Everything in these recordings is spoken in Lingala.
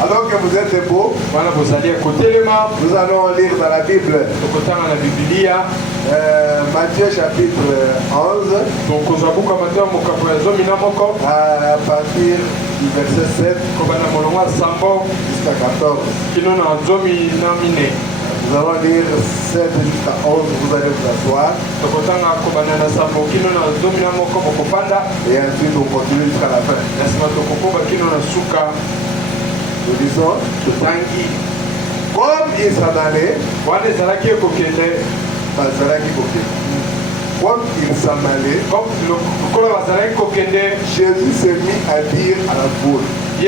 Alors que vous êtes debout, nous allons lire dans la Bible. Matthieu chapitre 11. À partir du verset 7 jusqu'à 14. Nous allons lire 7 jusqu'à 11, vous allez vous asseoir. Et ensuite on continue jusqu'à la fin. Nous disons, comme il s'en allait, Jésus s'est mis à dire à la foule au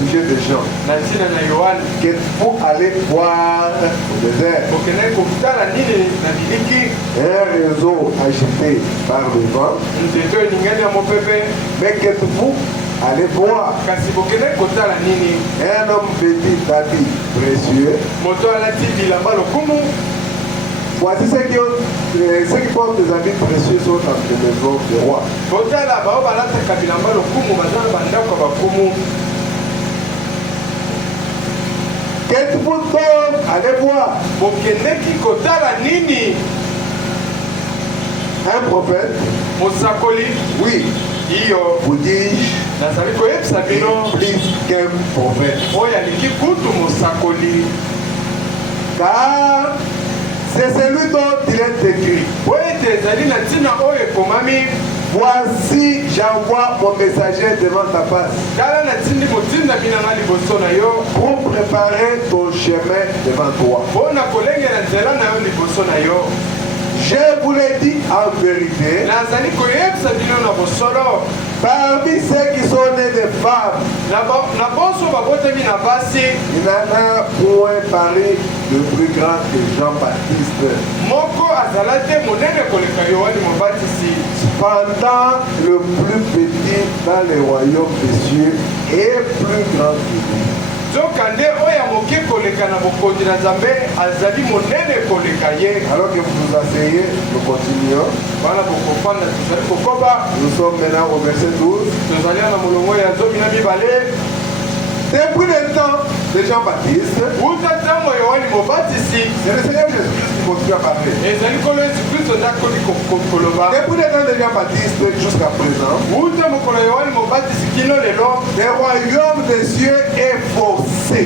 sujet des gens qu'il faut aller voir au désert un réseau agité par le vent, mais que vous allez voir un homme vêtu d'habits précieux. Voici ceux qui portent des habits précieux sont dans les maisons du roi. Qu'êtes-vous donc allez voir un prophète? Oui. Vous dis-je, plus qu'un prophète. Car c'est celui dont il est écrit. Voici, j'envoie mon messager devant ta face pour préparer ton chemin devant toi. Je vous l'ai dit en vérité, parmi ceux qui sont nés de femmes, il n'en a point parlé de plus grand que Jean-Baptiste. Cependant, le plus petit dans les royaumes des cieux est plus grand que lui. Alors que vous vous asseyez, nous continuons. Nous sommes maintenant au verset 12. Depuis le temps de Jean-Baptiste, c'est le Seigneur Jésus-Christ qui continue à parler. Depuis le temps de Jean-Baptiste jusqu'à présent, le royaume des cieux est forcé.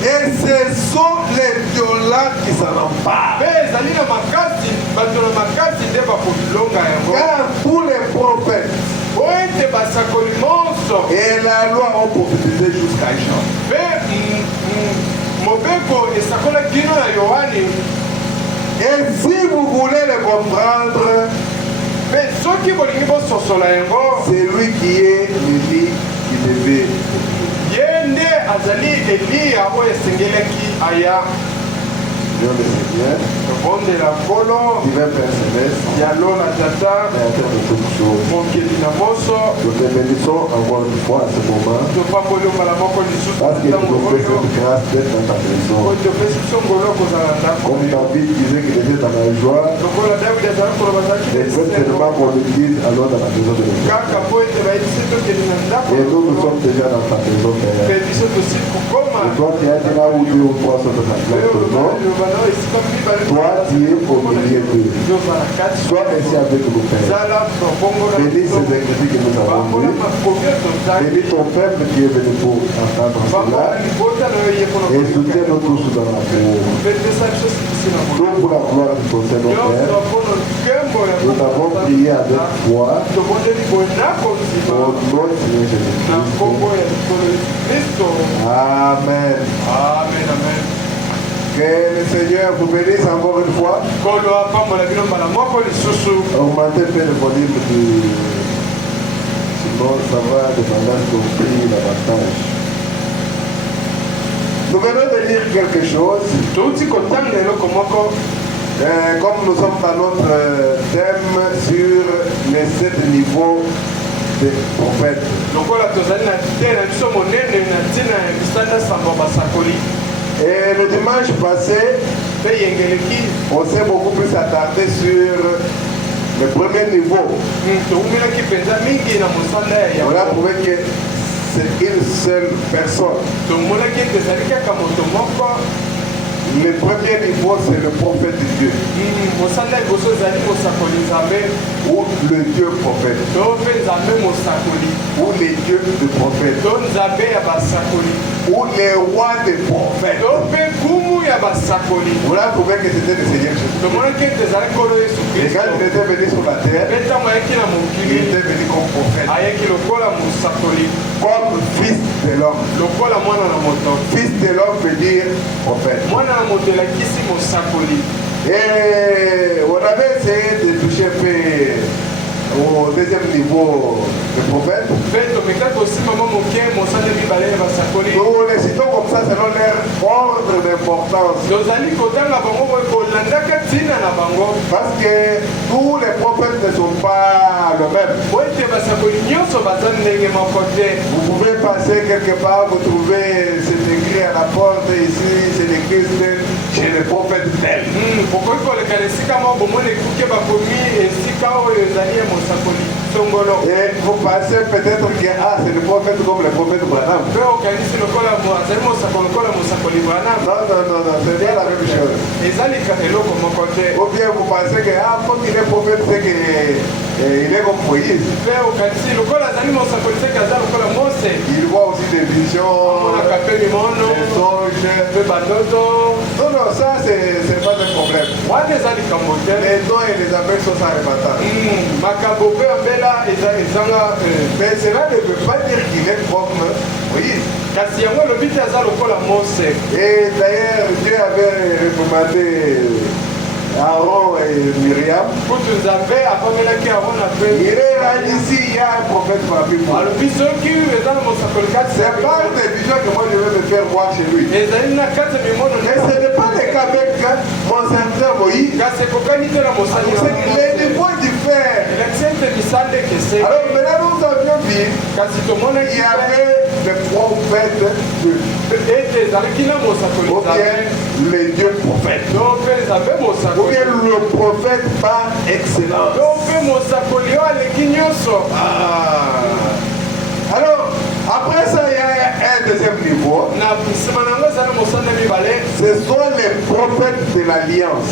Et ce sont les violents qui s'en emparent. Car tous les prophètes et la loi ont prophétisé jusqu'à Jean. Et si vous voulez le comprendre, c'est lui qui est l'Élie qui devait. Dieu le Seigneur, divin Père Céleste, Créateur de toutes choses, nous te bénissons encore une fois à ce moment, parce que tu nous fais cette grâce d'être dans ta maison. Comme David disait qu'il était dans la joie, il faut seulement qu'on le dise alors dans la maison de Dieu. Et nous sommes déjà dans ta maison, Père. Et toi, tu as dit là où deux ou trois sont dans ta place. Toi, tu es au milieu d'eux. Sois ainsi avec nous, Père. Bénis ces écrits que nous avons vus. Bénis ton peuple qui est venu pour entendre cela. Et soutiens-nous tous dans l'amour. Nous, pour la gloire de ton Seigneur, Père, nous t'avons prié avec foi au nom de Seigneur Jésus-Christ. Amen. Amen, amen. Que le Seigneur vous bénisse encore une fois. Augmentez un peu le volume du... Sinon, ça va demander à ce qu'on prie davantage. Nous venons de lire quelque chose. Comme nous sommes dans notre thème sur les 7 niveaux des prophètes. Et le dimanche passé, on s'est beaucoup plus attardé sur le premier niveau. On a trouvé que c'est une seule personne. Le premier niveau, c'est le prophète de Dieu. Ou le Dieu prophète. Ou les dieux de prophète. Ou les rois des prophètes. On a trouvé que c'était le Seigneur Jésus. Et quand il était venu sur la terre, il était venu comme prophète. Comme fils de l'homme. Fils de l'homme veut dire prophète. Et on avait essayé de toucher un peu au deuxième niveau de prophète. Nous les citons comme ça selon leur ordre d'importance. Parce que tous les prophètes ne sont pas le même. Vous pouvez passer quelque part, vous trouvez c'est écrit à la porte ici, c'est l'église tel, chez les prophètes tel. Et vous pensez peut-être que c'est le prophète comme le prophète Branham. Non, c'est pas la même chose. Ou bien vous pensez que quand il est prophète, c'est qu'il est comme Moïse. Il voit aussi des visions, des songes. Non, ça c'est pas un problème. Les dons et les appels sont sans arrebatants. Mais cela ne veut pas dire qu'il est comme Moïse. Et d'ailleurs, Dieu avait recommandé Aaron et Myriam. Il est là ici, il y a un prophète parmi moi. C'est pas des visions que moi je vais me faire voir chez lui. Mais ce n'est pas le cas avec mon serviteur Moïse. Les niveaux diffèrent. Alors maintenant nous avions vu qu'il y avait des prophètes de ou bien les dieux prophètes. Ou bien le prophète par excellence. Alors, après ça, il y a un deuxième niveau. Ce sont les prophètes de l'Alliance.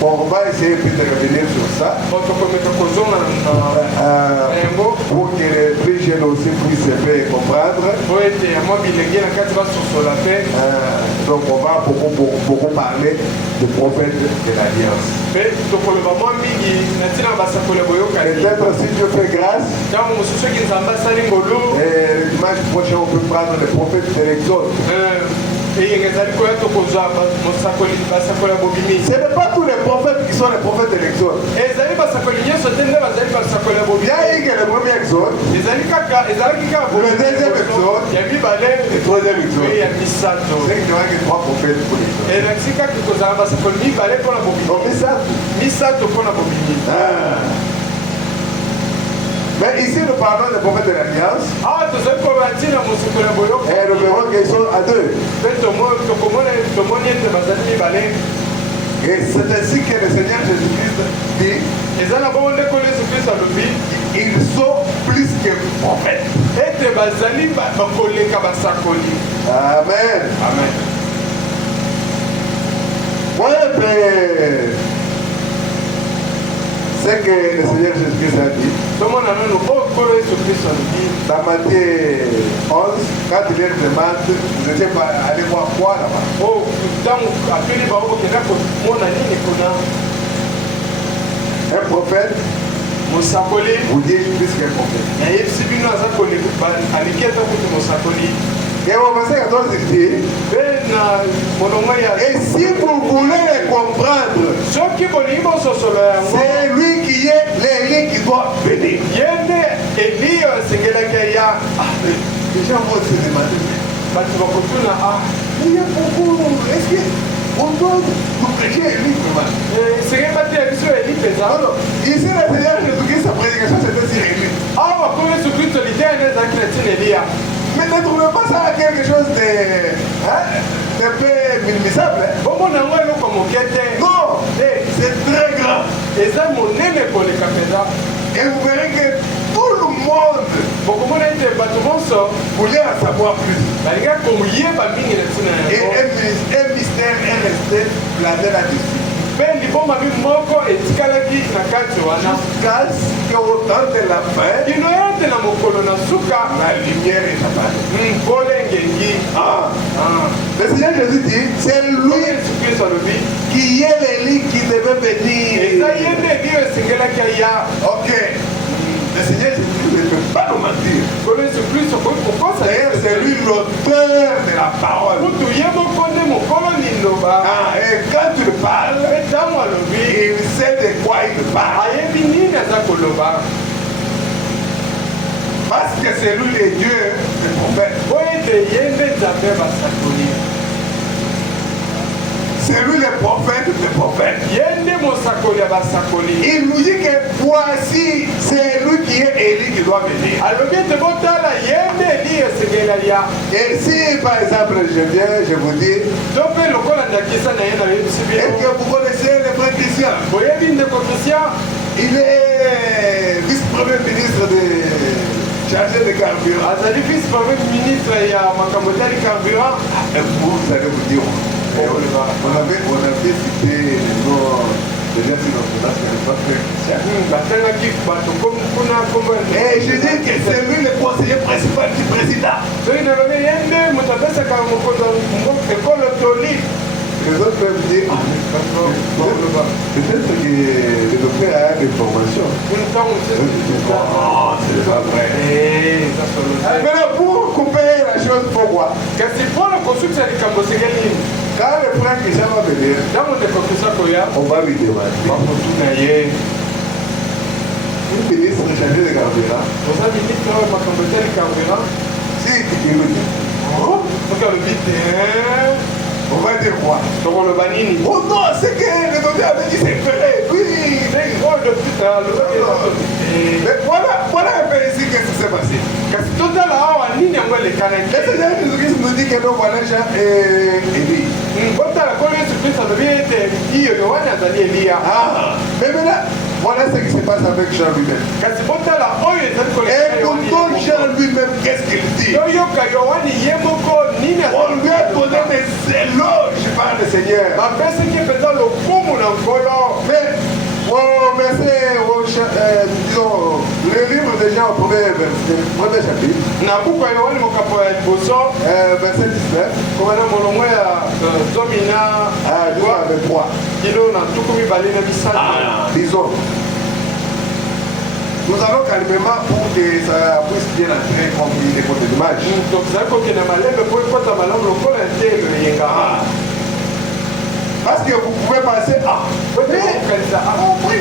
Bon, on va essayer de revenir sur ça. Pour que les plus jeunes aussi puissent comprendre. Donc on va beaucoup parler des prophètes de l'Alliance. Peut-être si Dieu fait grâce, et le dimanche prochain on peut prendre les prophètes de l'Exode. Ce n'est pas tous les prophètes qui sont les prophètes de l'Exode. Il y a eu le premier Exode, le deuxième Exode, le troisième Exode. C'est qu'il n'y aura que trois prophètes pour l'Exode. Mais ici nous parlons des prophètes de l'Alliance. Et nous verrons qu'ils sont à deux. Et c'est ainsi que le Seigneur Jésus-Christ dit, ils sont plus que prophètes. Amen. Amen. Ouais, mais c'est que le Seigneur Jésus-Christ a dit dans Matthieu 11, quand il leur demande, vous étiez allé voir quoi là-bas? Un prophète vous dit plus qu'un prophète. Et au verset 14 il dit, et si vous voulez les comprendre, c'est lui qui est l'Élie qui doit venir. Les gens vont se demander, il y a beaucoup, est-ce qu'on doit nous prêcher Élie vraiment? Non, ici le Seigneur Jésus-Christ, sa prédication c'était sur Élie. Mais ne trouvez pas ça quelque chose de peu minimisable? Non, C'est très grand. Et ça, mon aîné pour les capédas. Et vous verrez que tout le monde Beaucoup de gens voulait en savoir plus. et Et un mystère est resté planté là-dessus. Jusqu'à ce qu'au temps de la fin, la lumière est apparue. Le Seigneur Jésus dit, c'est lui qui est l'Élie qui devait venir. Ok. Le Seigneur Jésus ne peut pas nous mentir. D'ailleurs, c'est lui l'auteur de la parole. Et quand tu parles, il sait de quoi il parle. Parce que c'est lui le Dieu, le prophète. C'est lui le prophète des prophètes. Il nous dit que voici, c'est lui qui est Élie qui doit venir. Et si par exemple je viens, je vous dis, est-ce que vous connaissez le frère Christian? Il est vice-premier ministre chargé de carburant. Et vous allez vous dire, on avait cité les noms de gens qui n'ont pas fait Christian. Et je dis que c'est lui le conseiller principal du président. Les autres peuvent dire, peut-être que le docteur a des formations. Non, c'est pas vrai. Mais pour couper la chose, pourquoi? Quand le frère Christian va venir, on va lui demander. Une ministre chargée de carburant. Si il me dit, on va dire quoi? Oh non, c'est que le docteur avait dit c'est vrai. Oui. Mais voilà un peu ici qu'est-ce qui s'est passé. Le Seigneur Jésus-Christ nous dit que nous voilà Jean et Élie. Mais maintenant, voilà ce qui se passe avec Jean lui-même. Et pourtant Jean lui-même, qu'est-ce qu'il dit? On lui a donné des éloges par le Seigneur. Mais disons, le livre de Jean au premier chapitre, verset 19, disons. Nous allons calmement pour que ça puisse bien entrer comme il est côté d'image. Parce que vous pouvez penser, oui,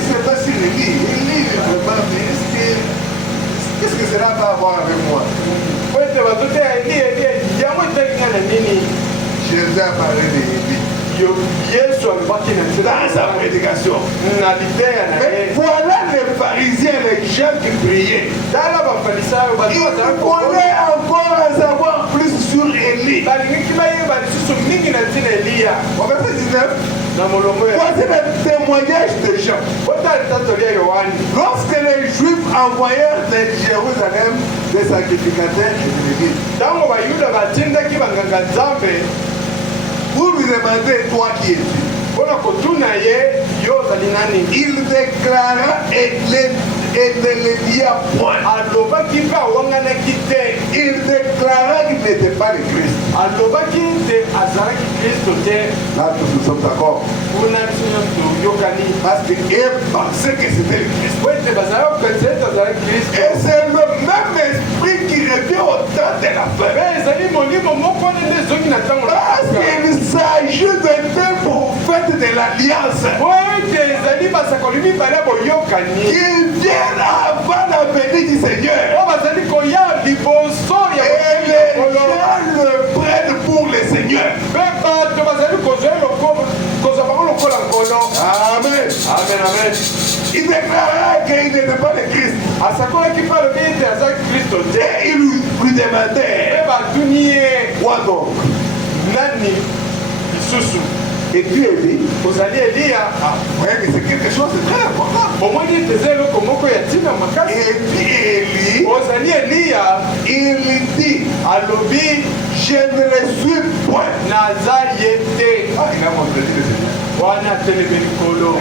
c'est facile, il lit vraiment, mais qu'est-ce que cela va avoir avec moi? Jésus a parlé d'Élie dans sa prédication. Mais voilà les pharisiens, les gens qui priaient. Ils voulaient encore en savoir plus sur Élie. Au verset 19, voici le témoignage de Jean. Lorsque les Juifs envoyèrent de Jérusalem des sacrificateurs et des Lévites pour lui demander toi qui es-tu. Il déclara et ne le dit point. Il déclara qu'il n'était pas le Christ. Là, nous sommes d'accord. Parce qu'il pensait que c'était le Christ. Et c'est le même esprit qui revient au temps de la fin. Parce qu'il s'agit de deux prophètes de l'Alliance qui viennent avant la venue du Seigneur. Et les gens le prennent pour le Seigneur. Amen. Amen. Il déclara qu'il n'était pas le Christ. Et il lui demandait, quoi donc? Et puis Élie, ozali Elia. ouais, mais c'est quelque chose de très important. Omoni ete eloko moko ya ntina makasi. Et puis Élie, Ozali Elia il dit, alobi je ne le suis point. naza ye te. Ah, il a montré le Seigneur. Wana atelemi likolo.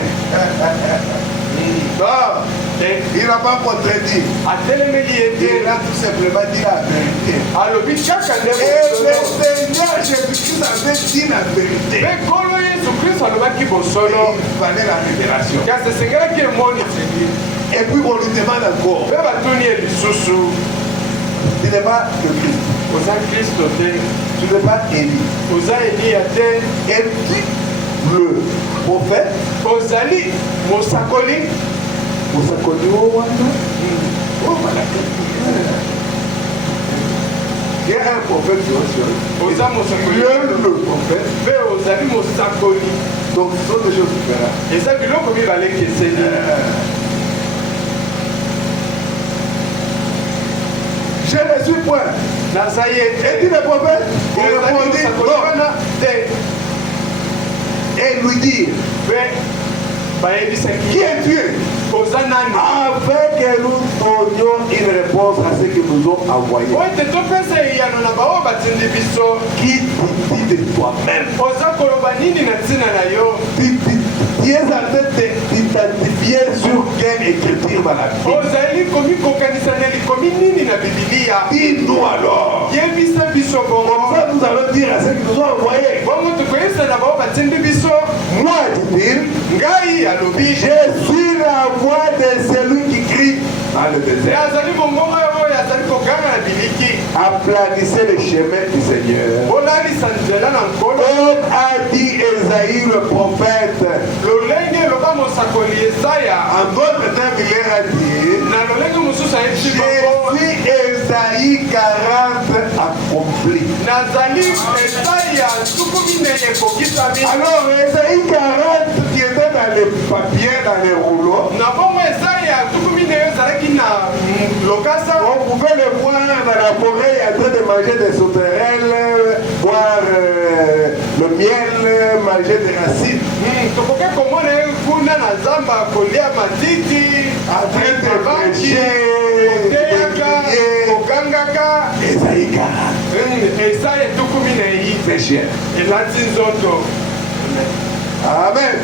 Non, il n'a pas contredit. Atelemeli ye te. Il a tout simplement dit la vérité. Alobi kaka nde Et le bosolo. Seigneur Jésus-Christ avait dit la vérité. Mpe nkolo yesu kristo alobaki bosolo. Il fallait la révélation. kasi esengelaki emoniseli. Et puis on lui demande encore, mpe batuni ye lisusu. tu n'es pas le Christ, oza kristo te. tu n'es pas Élie. oza eliya te. Et puis le prophète, ozali mosakoli. Mosakoli Owana, il y a un prophète sur oza mosakoli. le prophète. mpe ozali mosakoli. Donc ce sont des choses différentes. eza biloko mibale ekeseni. Je ne suis point. naza ye Et dit te. le prophète, il ozali répondit mosakoli non. wana te. Et lui dit, mpe bayebisaki qui es-tu? oza nani. Afin que nous donnions une réponse à ce que nous ont envoyé. po ete topesa eyano na baoyo batindi biso. Qui dit de toi-même? oza koloba nini na ntina na yo. Tu es en train de t'identifier sur quelle écriture dans la Bible? ozali komikokanisa na likomi nini na bibilia. Dis-nous alors. yebisa biso Comme bongo. ça, nous allons dire à ceux qui nous ont envoyés. bongo tokoyebisa na bao batindi biso. Moi, dit-il, ngai alobi je suis la voix de celui qui crie dans le désert. azali mongongo oyo azali koganga na biliki. Aplanissez le chemin du Seigneur. bolalisa nzela na nkolo. Comme a dit Esaïe le prophète. lolenge eloba mosakoli esaya. En d'autres termes, il leur a dit, na lolenge mosusu ayebisi je bango. suis Esaïe 40 accompli. nazali esaya tuku minei ekokisami. Alors, Esaïe 40 qui était dans les papiers, dans les rouleaux, na bongo esaya tuku minei ezalaki na lokasa. on pouvait le voir dans la forêt en train de manger des sauterelles, boire le miel, manger des racines, tokoki komona ye kuna na zamba kolia matiti. en train de Abaki, prêcher, kokeyaka kokangaka. Esaïe 40, esaya tuku minei c'est cher. elati nzoto. Amen.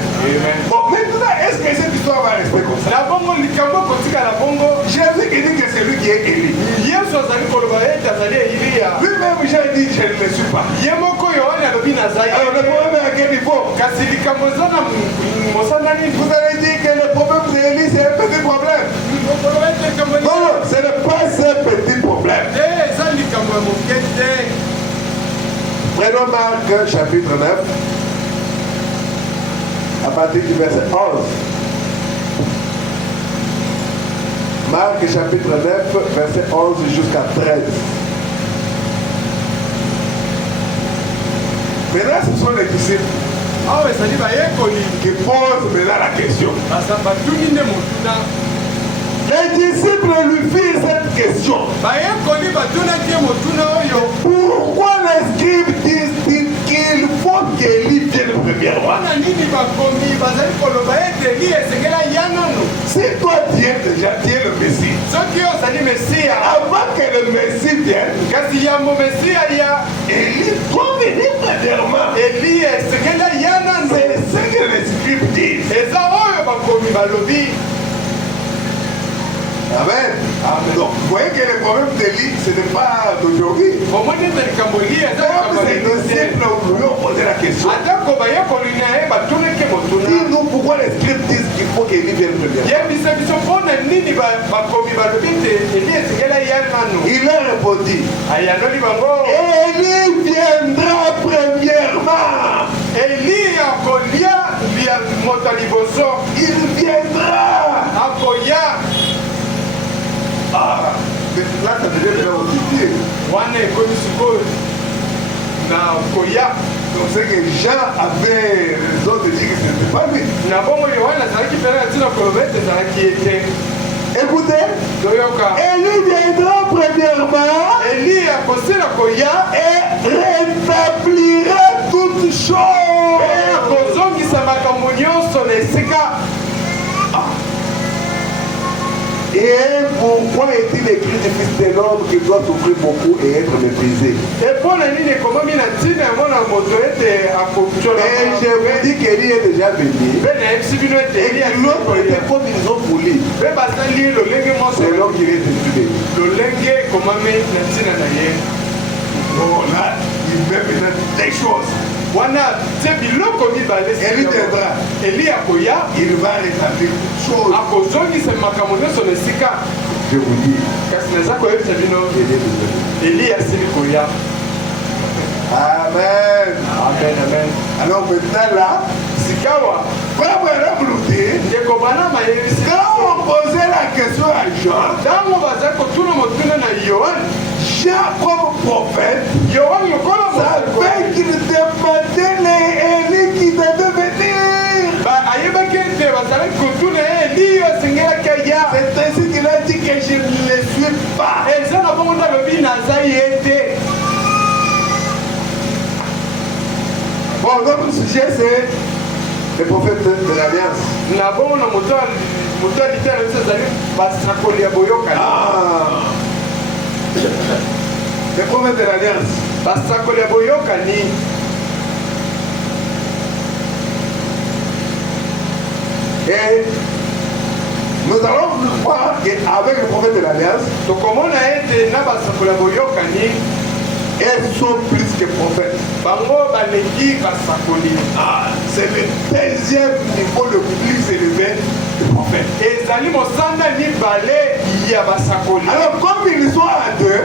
Bon, maintenant, est-ce que cette histoire va rester comme ça? na bongo likambo kotikala bongo. Jésus qui dit que c'est lui qui est Élie. yesu azali koloba ete azali eliya. Lui-même, j'ai dit, je ne le suis pas. ye moko yohane alobi naza ye Alors, le te. problème est à quel niveau? kasi likambo eza na mosanda nini. Vous avez dit que le problème d'Élie, c'est un petit problème. okoloba ete likambo Non, non, ce n'est pas un petit problème. te eza likambo ya moke te. Prenons Marc chapitre 9, à partir du verset 11. Marc chapitre 9, verset 11 jusqu'à 13. Maintenant, ce sont les disciples awa ezali bayekoli. qui posent maintenant la question. basa batuni nde motuna. Les disciples lui firent cette question. bayekoli batunaki ye motuna oyo. Pourquoi les scribes disent-ils qu'il faut qu'Élie vienne premièrement? wana nini bakomi bazali koloba ete eliya esengeli aya nano. Si toi tu es déjà le Messie, soki oyo ozali mesiya. avant que le Messie vienne, kasi yambo mesiya ya. Élie doit venir premièrement. eliya esengeli aya nano. C'est ce que les scribes disent. eza oyo bakomi balobi. Amen. Donc, vous voyez que le problème d'Élie, ce n'est pas d'aujourd'hui. omoni ete likambo eliya eza Comme likambo ces ya disciples lui ont posé la question. atako bayekoli na ye batunaki motuna. Dis-nous pourquoi les scribes disent qu'il faut qu'Élie vienne premièrement. yebisa biso mpona nini bakomi balobi ete eliya esengeli aya nano. Il leur répondit, ayanoli bango. Élie viendra premièrement. eliya akolia moto ya liboso. Il viendra. akoya. Ah, mais là, ça devient très compliqué. wana ekomi sikoyo na koya. Donc, c'est que Jean avait raison de dire que ce n'était pas lui. na bongo yohane azalaki pene na ntina koloba ete ezalaki ye te. Écoutez, toyoka. Élie viendra premièrement eliya akosila koya. et rétablira toutes choses. Et pourquoi est-il écrit du Fils de l'homme qui doit souffrir beaucoup et être méprisé? Mais je vous dis qu'Élie est déjà venu. Et l'autre était comme ils ont voulu. C'est l'homme qui vient de tuer. Bon, là, il met peut-être des choses. Élie viendra. Il va rétablir toutes choses. Je vous dis. Amen. Amen, amen. Alors maintenant là, quand on posait la question à Jean, Jean comme prophète, savait qu'il demandait les Élie qui devaient venir. C'est ainsi qu'il a dit que je ne les suis pas. Bon, notre sujet c'est les prophètes de l'Alliance. Les prophètes de l'Alliance. Et nous allons voir qu'avec les prophètes de l'Alliance, elles sont plus que prophètes. C'est le deuxième niveau le plus élevé des prophètes. Alors comme ils sont à deux,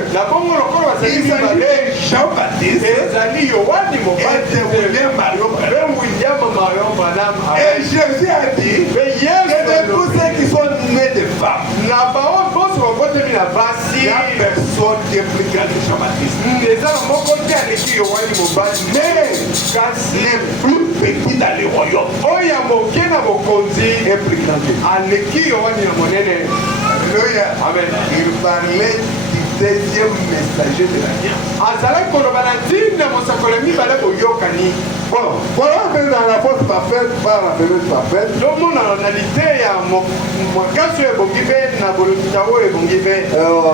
ils s'appellent Jean-Baptiste et William Marion Branham. Et Jésus a dit que de tous ceux qui sont nés de femmes, il n'y a personne qui est plus grand que Jean-Baptiste. Mais les plus petits dans le royaume est plus grand que lui. Alléluia. Amen. Il parlait du deuxième messager de l'Alliance. Bon, voilà que dans la force parfaite, par la faiblesse parfaite.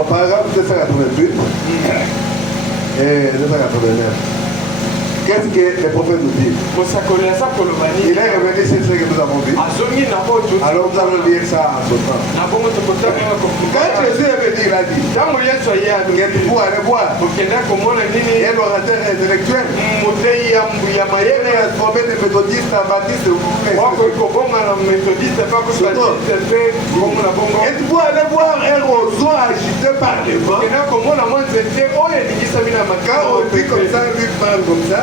Paragraphe 288 et 289. Qu'est-ce que les prophètes nous disent? Il est revenu sur ce que nous avons dit. Alors nous allons lire ça en ce temps. Quand Jésus est venu, il a dit que vous allez voir. Il y a un orateur intellectuel. Il est formé de méthodistes, baptistes. Et vous allez voir un roseau agité par le vent. Quand on dit comme ça, lui parle comme ça.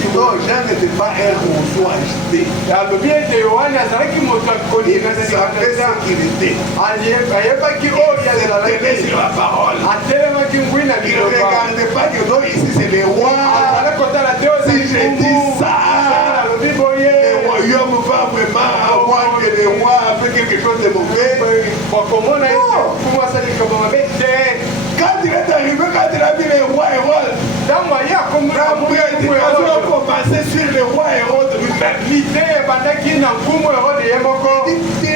Sinon, Jean n'était pas un roseau agité. Il savait ce qu'il était. Il était sur la parole. Il ne regardait pas que donc ici c'est les rois. Si je dis ça, le royaume va vraiment avoir que les rois fait quelque chose de mauvais. Quand il est arrivé, quand il a vu les rois Hérode, la prédication a commencé sur les rois Hérode lui-même. Il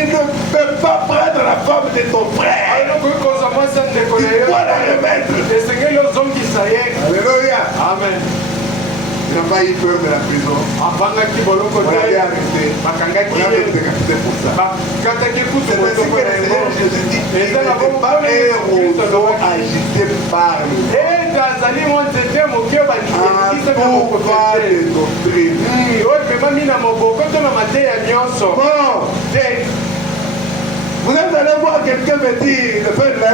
ne peut pas prendre la femme de ton frère. Il doit la remettre. Alléluia. Amen. Il n'a pas eu peur de la prison. On l'avait arrêté. On l'avait décapité pour ça. C'est ainsi que le Seigneur Jésus dit qu'il n'était pas un roseau agité par le vent. Tout va de doctrine. Vous êtes allé voir quelqu'un me dire le fait là.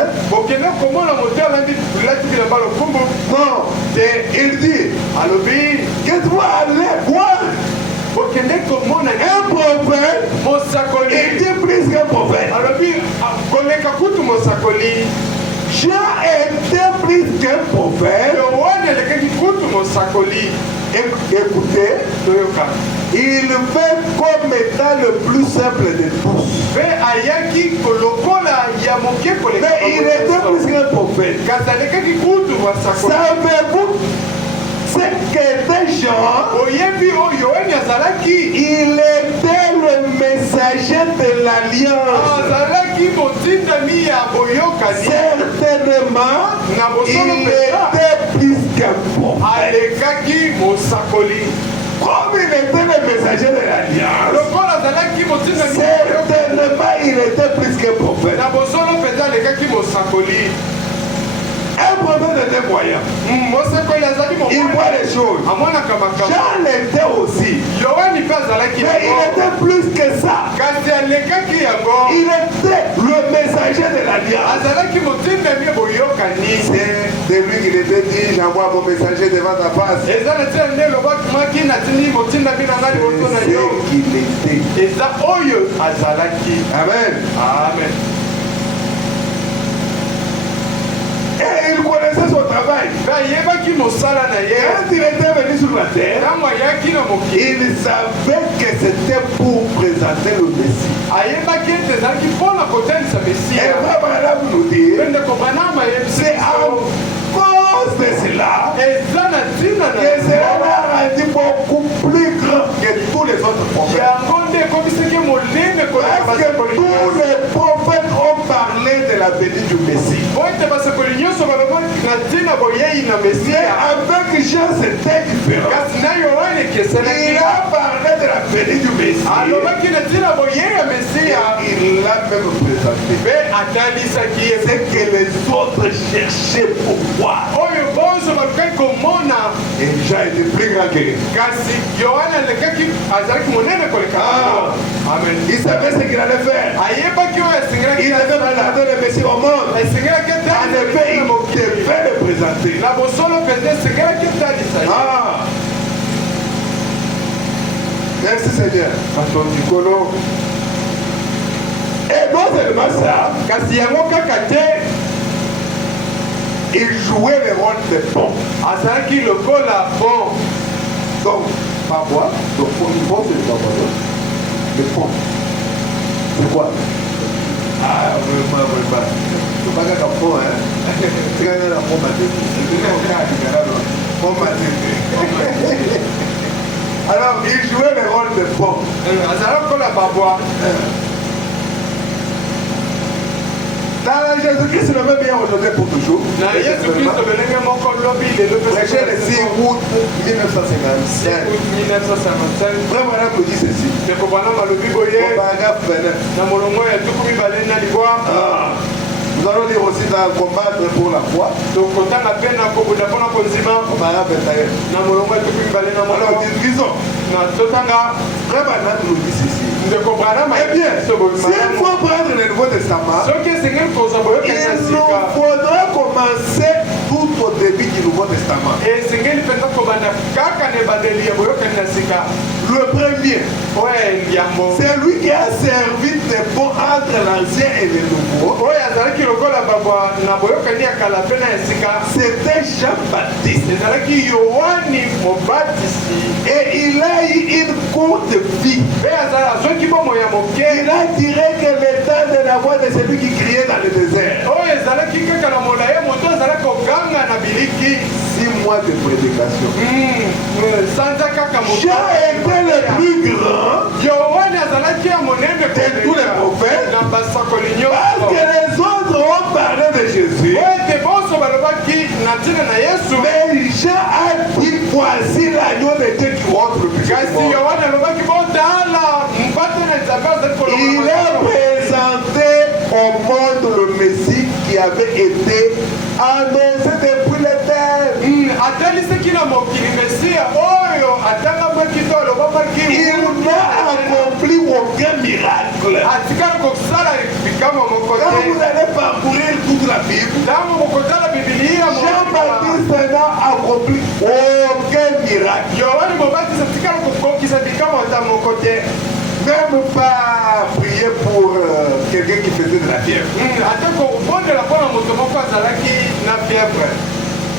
Non. Il dit que tu vas aller voir un prophète. Il dit plus qu'un prophète. Jean était plus qu'un prophète. Écoutez, il fait comme étant le plus simple de tous. Mais il était plus qu'un prophète. Savez-vous c'est qu'était Jean, il était le messager de l'alliance. Certainement, il était plus qu'un prophète. Comme il était le messager de l'alliance, certainement il était plus qu'un prophète. Un prophète était voyant. Il voit les choses. Jean l'était aussi. Mais il était plus que ça. Il était le messager de l'alliance. C'est de lui qu'il était dit, j'envoie mon messager devant ta face. C'est ce qu'il était. Amen. Amen. Et il connaissait son travail. Quand il était venu sur la terre, il savait que c'était pour présenter le Messie. Et Abraham nous dit, c'est à cause de cela que cela l'a rendu beaucoup plus grand que tous les autres prophètes. Parce que tous les prophètes ont parlé de la venue du Messie. Mais avec Jean, c'était différent. Il a parlé de la venue du Messie. Il l'a même présenté. C'est que les autres cherchaient pour voir. Et Jean était plus grand que lui. Il savait ce qu'il allait faire. Il avait présenté le Messie au monde. En effet, il devait le présenter. Merci Seigneur. Et non seulement ça, il jouait le rôle de pont. Donc, pas bois. Donc, pour une pont, c'est pas bois. Le pont. C'est quoi? Ah, vraiment. C'est pas qu'un pont, hein. C'est quand même un pont matin. Alors, il jouait le rôle de pont. Jésus-Christ le même bien aujourd'hui pour toujours. Prêcher le 6 août 1955. Vraiment, on nous dit ceci. Au paragraphe 29. Nous allons dire aussi dans combattre pour la foi. Au paragraphe 21. Alors, disons. Vraiment, on nous dit ceci. Eh bien, s'il faut prendre le Nouveau Testament, il nous faudra commencer tout au début du Nouveau Testament. Le premier, c'est lui qui a servi de pont entre l'Ancien et le Nouveau. C'était Jean-Baptiste. Et il a eu une courte vie. Il a tiré que le temps de la voix de celui qui criait dans le désert. 6 mois de prédication. Jean était le plus grand de tous les prophètes. Parce que les autres ont parlé de Jésus. Mais Jean a dit, voici l'agneau de Dieu qui rentre le péché. Il a présenté au monde le Messie qui avait été annoncé depuis le terre. Il n'a accompli aucun miracle. Quand vous allez parcourir toute la Bible, Jean-Baptiste n'a accompli aucun miracle. Même pas prier pour quelqu'un qui faisait de la fièvre.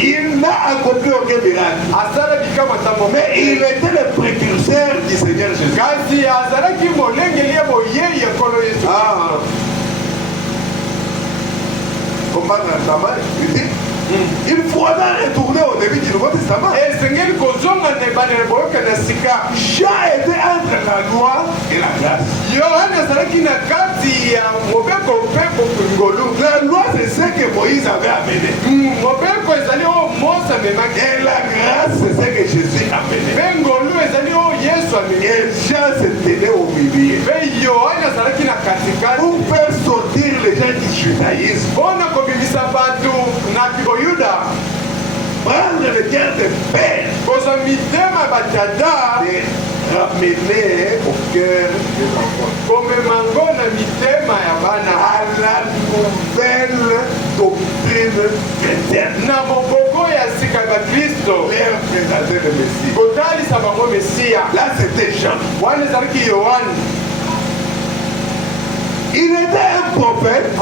Il n'a accompli aucun miracle. Mais il était le précurseur du Seigneur Jésus. Combattre la Sama, il dit, Il faudra retourner au début du Nouveau Testament. Jean était entre la loi et la grâce. La loi, c'est ce que Moïse avait amené. Et la grâce, c'est ce que Jésus a amené. Et Jean se tenait au milieu pour faire sortir les gens du judaïsme. Prendre le cœur de père et ramener au cœur des enfants à la nouvelle doctrine chrétienne. Leur présenter le Messie. Là, c'était Jean. Il était un prophète, un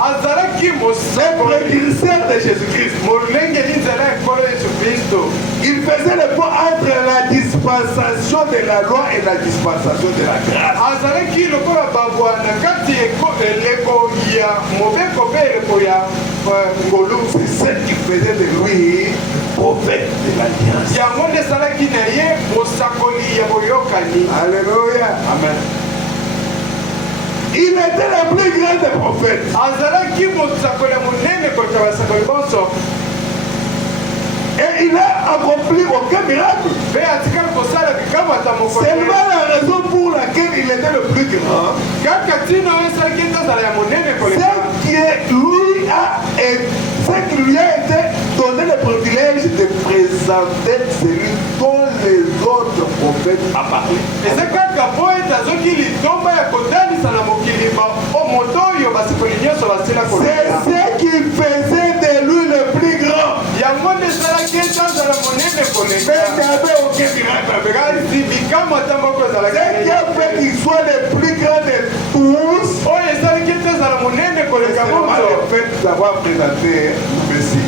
précurseur de Jésus-Christ. Il faisait le pont entre la dispensation de la loi et la dispensation de la grâce. C'est ce qui faisait de lui prophète de l'Alliance. Alléluia. Amen. Il était le plus grand des prophètes. Et il n'a accompli aucun miracle. C'est la raison pour laquelle il était le plus grand. Ce qui lui a été donné le privilège de présenter celui dont les autres prophètes apparaissent. C'est ce qui faisait de lui le plus grand. Mais il n'y avait aucun miracle avec lui. Ce qui a fait qu'il soit le plus grand de tous, c'est le fait d'avoir présenté le Messie.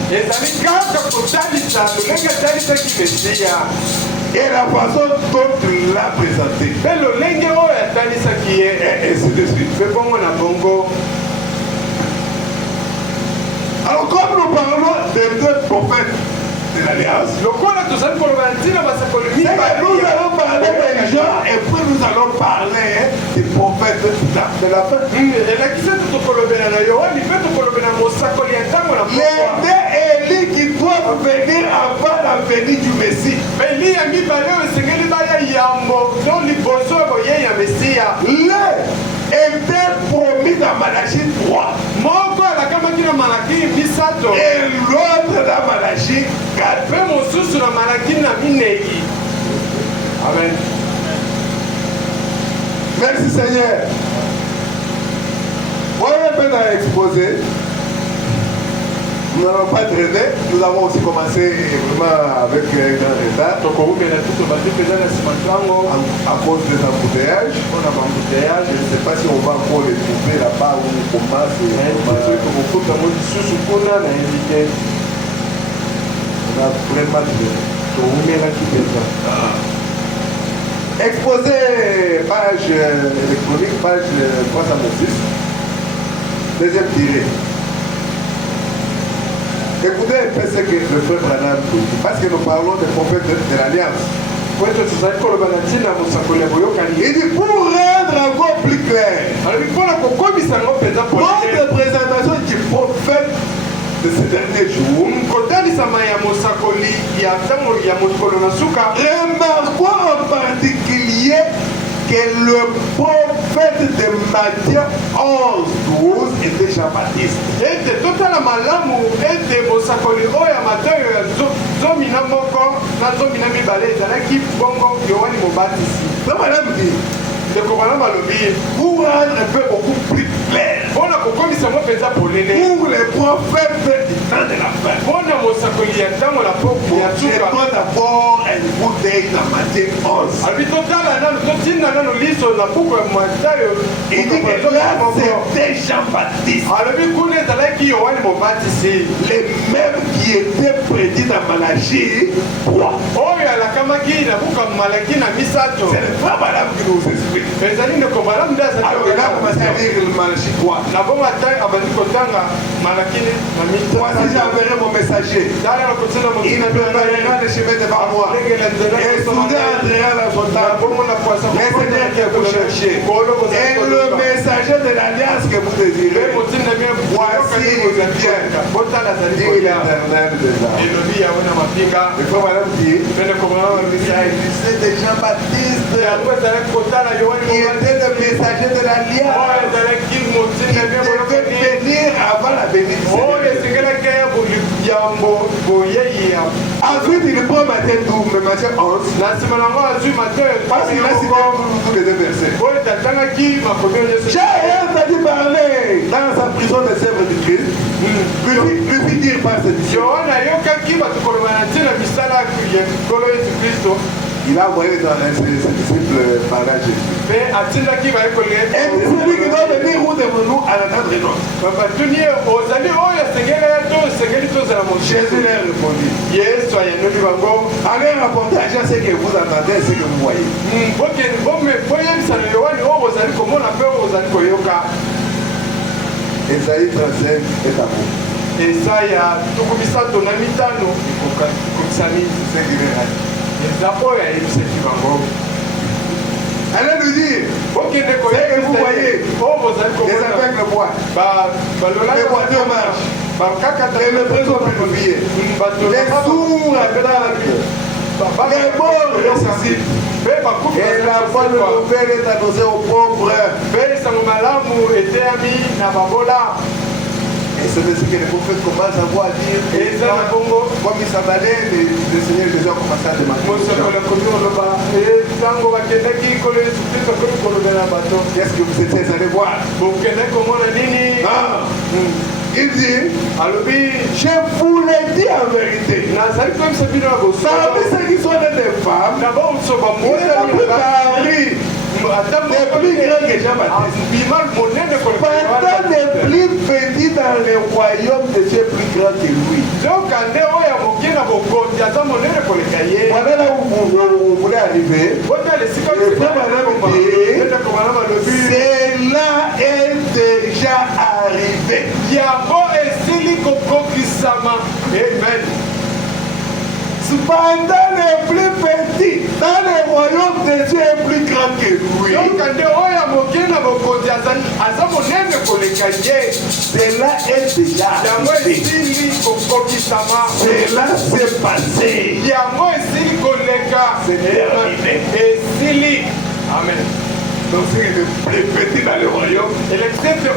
Et la façon dont il l'a présenté. Et ainsi de suite. Alors comme nous parlons des deux prophètes de l'Alliance, nous allons parler des gens et puis nous allons parler des prophètes de la fin. Les deux Élie qui doivent venir avant la venue du Messie. L'un était promis dans Malachie 3. Et l'autre dans Malachie 4. Amen. Merci Seigneur. Voilà un peu dans l'exposé. Nous n'allons pas traîner. Nous avons aussi commencé vraiment avec un grand retard. À cause des embouteillages. Je ne sais pas si on va encore les trouver là-bas où on commence. On a vraiment exposé page électronique, page 306. Deuxième tirée. Écoutez un peu ce que le frère Branham dit, parce que nous parlons des prophètes de l'Alliance. Il dit pour rendre encore plus clair notre présentation du prophète de ces derniers jours, remarquons en particulier que le prophète de Matthieu 11-12 était Jean-Baptiste. Madame dit, pour rendre un peu beaucoup plus clair, pour les prophètes du temps de la fin, je dois d'abord un coup d'œil dans Matthieu 11. Il dit que là c'était Jean-Baptiste, les mêmes qui étaient prédits dans Malachie 3. C'est le frère Madame qui nous explique. Alors là, vous commencé à lire le Malachie 3. Voici, j'enverrai mon messager. Il préparera le chemin devant moi. Et soudain entrera dans son temple. Le Seigneur que vous cherchez. Et le messager de l'alliance que vous désirez. Voici, il vient. Dit l'Éternel déjà. Il faut madame dire, c'est de Jean-Baptiste qui était le messager de l'alliance. Il devait venir avant la bénédiction. Ensuite, il prend Matthieu 12, mais Matthieu 11. Parce qu'il a cité tous les deux versets. J'ai entendu parler dans sa prison des œuvres du Christ. Lui fit dire par ses disciples. Il a envoyé dans ses disciples par là Jésus. Et celui qui doit venir où devons-nous à l'entendre non. Jésus leur répondit. Allez rapporter à Jean ce que vous entendez et ce que vous voyez. Esaïe 35 est à vous. Esaya tukumisato na mitano ikokusami ezapo ya ebiseki bango. Allez nous dire ce que vous voyez, les aveugles voient, les voitures marchent, et le présent planifié, les sourds entendent, les morts ressuscitent, et la bonne nouvelle est annoncée aux pauvres. Et c'est ce que les prophètes commencent à voir dire. Et comme il s'en allait, le Seigneur déjà commencé à demander. Qu'est-ce que vous étiez allé voir? Il dit, je vous l'ai dit en vérité. Parmi ceux qui sont des femmes, il est la plus mari. Les plus grands que Jean-Baptiste. Pendant les plus petits dans le royaume de Dieu plus grand que lui. Voilà là où vous voulez arriver. Cela est déjà arrivé. Amen. Pendant les plus petits, dans le royaume de Dieu est plus grand que lui. Cela est déjà arrivé. Cela s'est passé. C'est arrivé. Amen. Donc c'est le plus petit dans le royaume. Il est déjà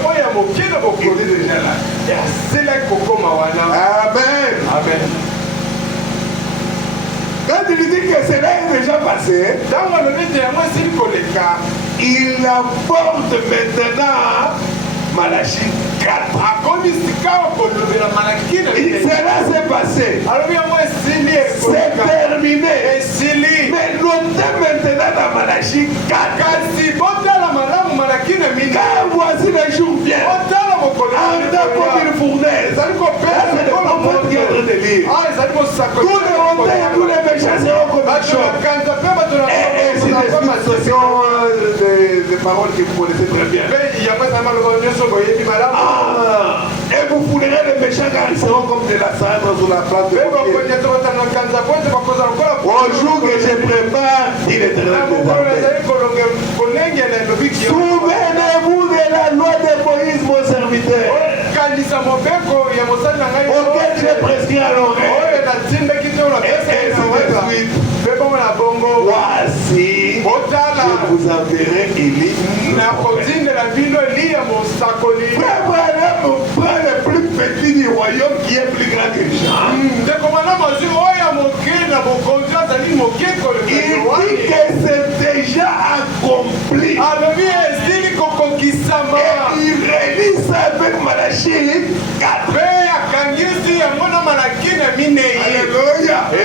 là. Amen. Amen. Quand il dit que cela est déjà passé, il apporte maintenant Malachie 4. Cela s'est passé. C'est terminé. Mais notez maintenant dans Malachie 4. Car voici les jours viennent. En tant qu'une fournaise. C'est le prophète qui est en train de lire. Tous les honneurs et tous les méchants seront comme un choc. Et c'est des paroles que vous connaissez très bien. Et vous foulerez les méchants car ils seront comme de la cendre sur la plante de au jour que je prépare, dit l'Éternel des armées. Souvenez-vous de la loi de Moïse, mon serviteur, auquel j'ai prescrit à l'oreille. Et voici, je vous enverrai Élie. Frère Branham prend le plus petit du royaume qui est plus grand que Jean. Il dit que c'est déjà accompli. Et il relie ça avec Malachie 4. Alléluia. Et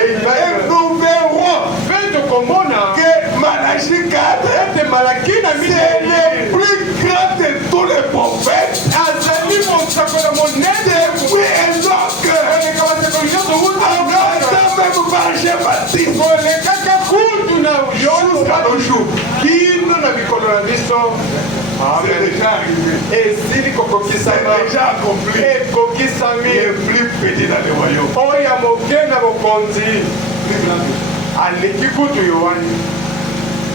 nous verrons que Malachie 4 c'est le plus grand de tous les prophètes. Depuis Enoch, même par Jean-Baptiste, jusqu'à nos jours. C'est déjà arrivé. C'est déjà accompli. Le plus petit dans le royaume.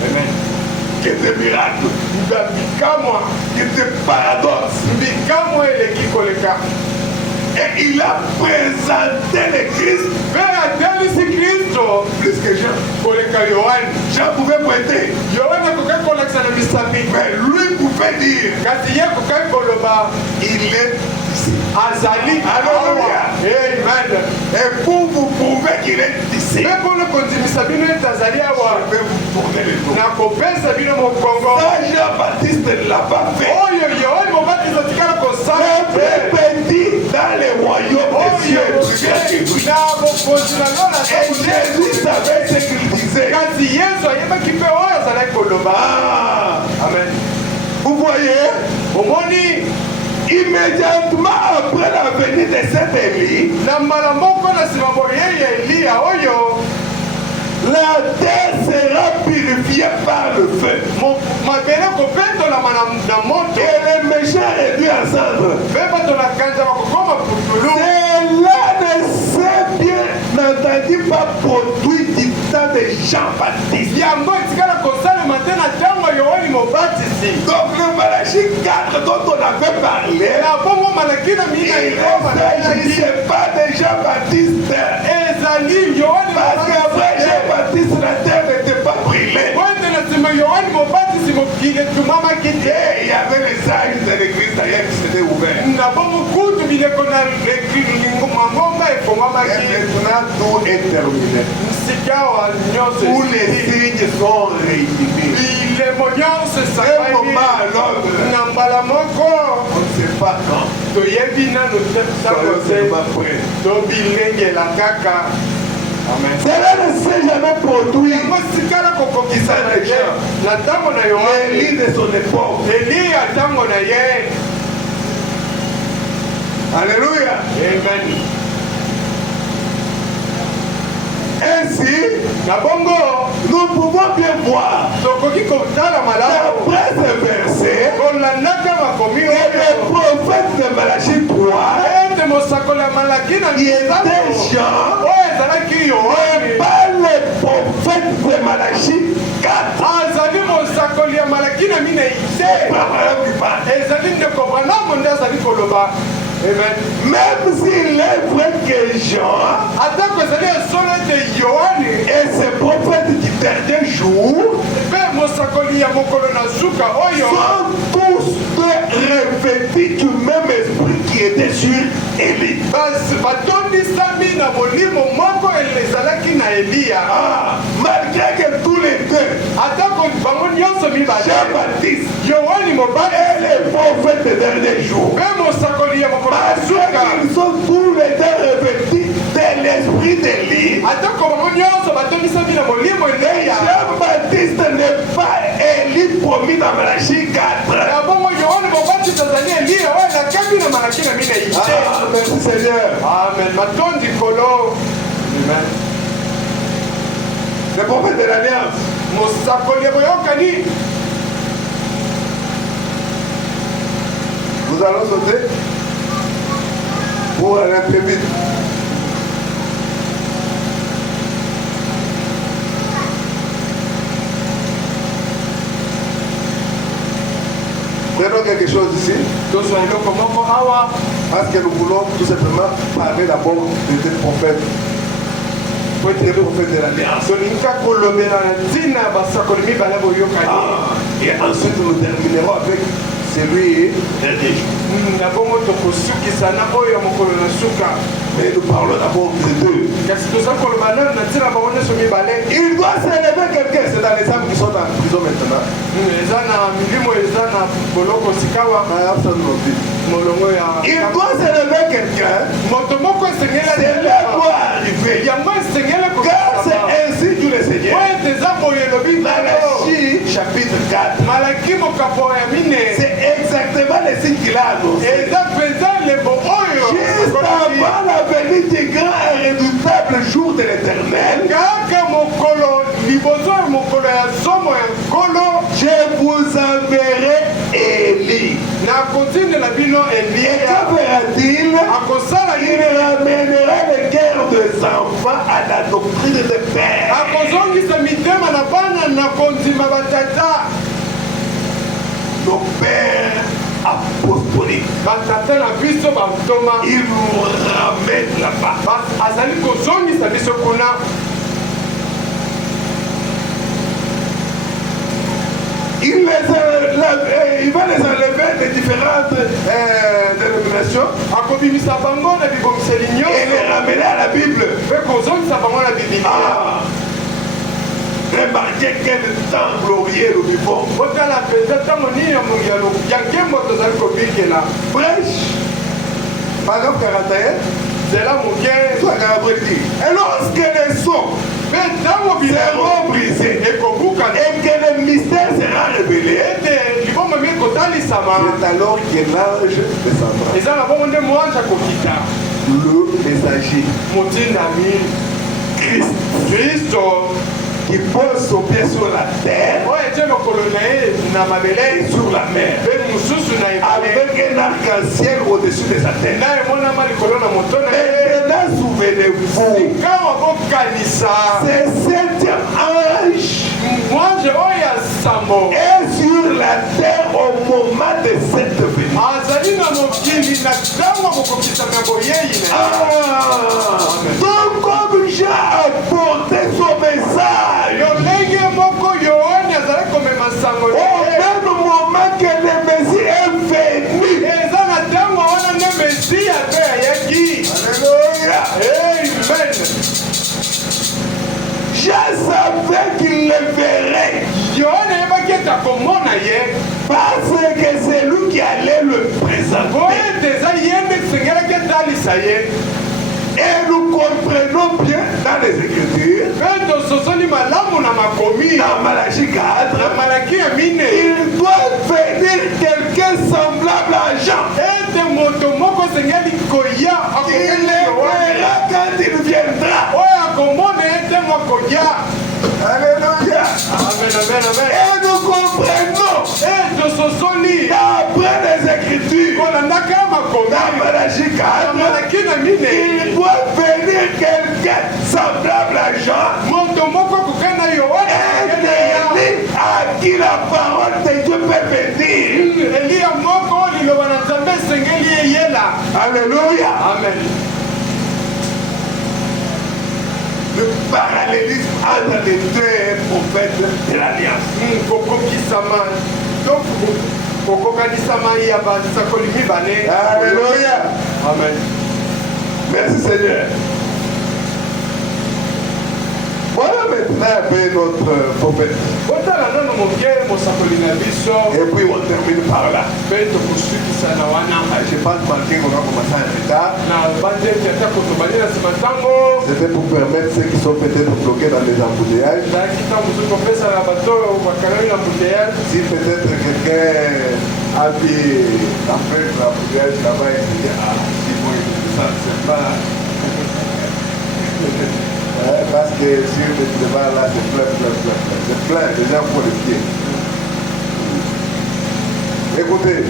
Amen. Que des miracles, que des paradoxes. Et il a présenté le Christ plus que Jean. Jean pouvait prêter, mais lui pouvait dire il est ici. Alléluia. Amen. Et pour vous prouver qu'il est ici, je vais vous tourner le dos. Ça, Jean-Baptiste ne l'a pas fait. Le petit dans le royaume des cieux. Et Jésus savait ce qu'il disait. Amen. Vous voyez, immédiatement après la venue de cet Élie, la terre sera purifiée par le feu. Et les méchants réduits en cendres. Cela ne s'est bien entendu pas produit du temps de Jean-Baptiste. Donc le Malachie 4 dont on avait parlé, il ne s'agissait pas de Jean-Baptiste. Parce qu'après Jean-Baptiste, la terre n'était pas brûlée. Et il y avait les sages de l'église d'ailleurs qui s'étaient ouverts. Et maintenant tout est terminé. Tous les signes sont réunis. Un moment à l'autre, on ne sait pas quand. Cela ne s'est jamais produit. Élie de son époque. Alléluia. Amen. Ainsi, nous pouvons bien voir d'après ce verset et le prophète de Malachie 3 qui était Jean et pas le prophète de Malachie 4. Même s'il est vrai que Jean et ses prophètes du dernier jour sont tous revêtus du même esprit qui était sur Élie. Malgré que tous les deux, Jean-Baptiste et les prophètes des derniers jours, parce qu'ils sont tous les deux revêtus de l'esprit d'Élie, Jean-Baptiste n'est pas Élie promis dans Malachie 4. Merci Seigneur. Amen. Le prophète de l'Alliance. Nous allons sauter pour aller un peu vite. Prenons quelque chose ici. Parce que nous voulons tout simplement parler d'abord de ce prophète. Le prophète de l'Alliance. Et ensuite nous terminerons avec celui dernier jour. Mais nous parlons d'abord de deux. Il doit s'élever quelqu'un. C'est dans les âmes qui sont en prison maintenant. Il doit s'élever quelqu'un. Cela doit arriver. Car c'est ainsi que le Seigneur. Malachie chapitre 4. C'est exactement le signe qu'il a annoncé. Juste avant la venue du grand et redoutable jour de l'Éternel, je vous enverrai Et que fera-t-il? Il ramènera le cœur des enfants à la doctrine de père. Nos pères apostoliques, il nous ramène là-bas. Il va les enlever des différentes dénominations et les ramener à la Bible. Remarquez quel temps glorieux nous vivons. Brèche, paragraphe 41. Et lorsque les sons seront brisés et que le mystère sera révélé, c'est alors que l'ange descendra. Le messager, Christ, qui pose son pied sur la terre et sur la mer, avec un arc-en-ciel au-dessus de sa tête. Maintenant, souvenez-vous, c'est cet ange est sur la terre au moment de cette venue. Donc, comme Jean a porté son message, au même moment que le Messie est venu, alléluia, amen. Je savais qu'il le verrait. Parce que c'est lui qui allait le présenter. Et nous comprenons bien dans les Écritures, dans Malachie 4, il doit venir quelqu'un semblable à Jean. Il le verra quand il viendra. Alléluia. Et nous comprenons d'après les Écritures, dans Malachie 4, il doit venir quelqu'un semblable à Jean, et à qui la parole de Dieu peut venir. Alléluia. Amen. Le parallélisme entre les deux prophètes de l'Alliance. Alléluia. Amen. Merci Seigneur. Voilà maintenant un peu notre prophète. Et puis on termine par là. Je pense qu'on va commencer en retard. C'était pour permettre ceux qui sont peut-être bloqués dans les embouteillages. Si peut-être quelqu'un a vu après l'embouteillage là-bas et se dit ah, si bon, c'est pas. Parce que sur le boulevard là, c'est plein, les gens font les pieds. Écoutez,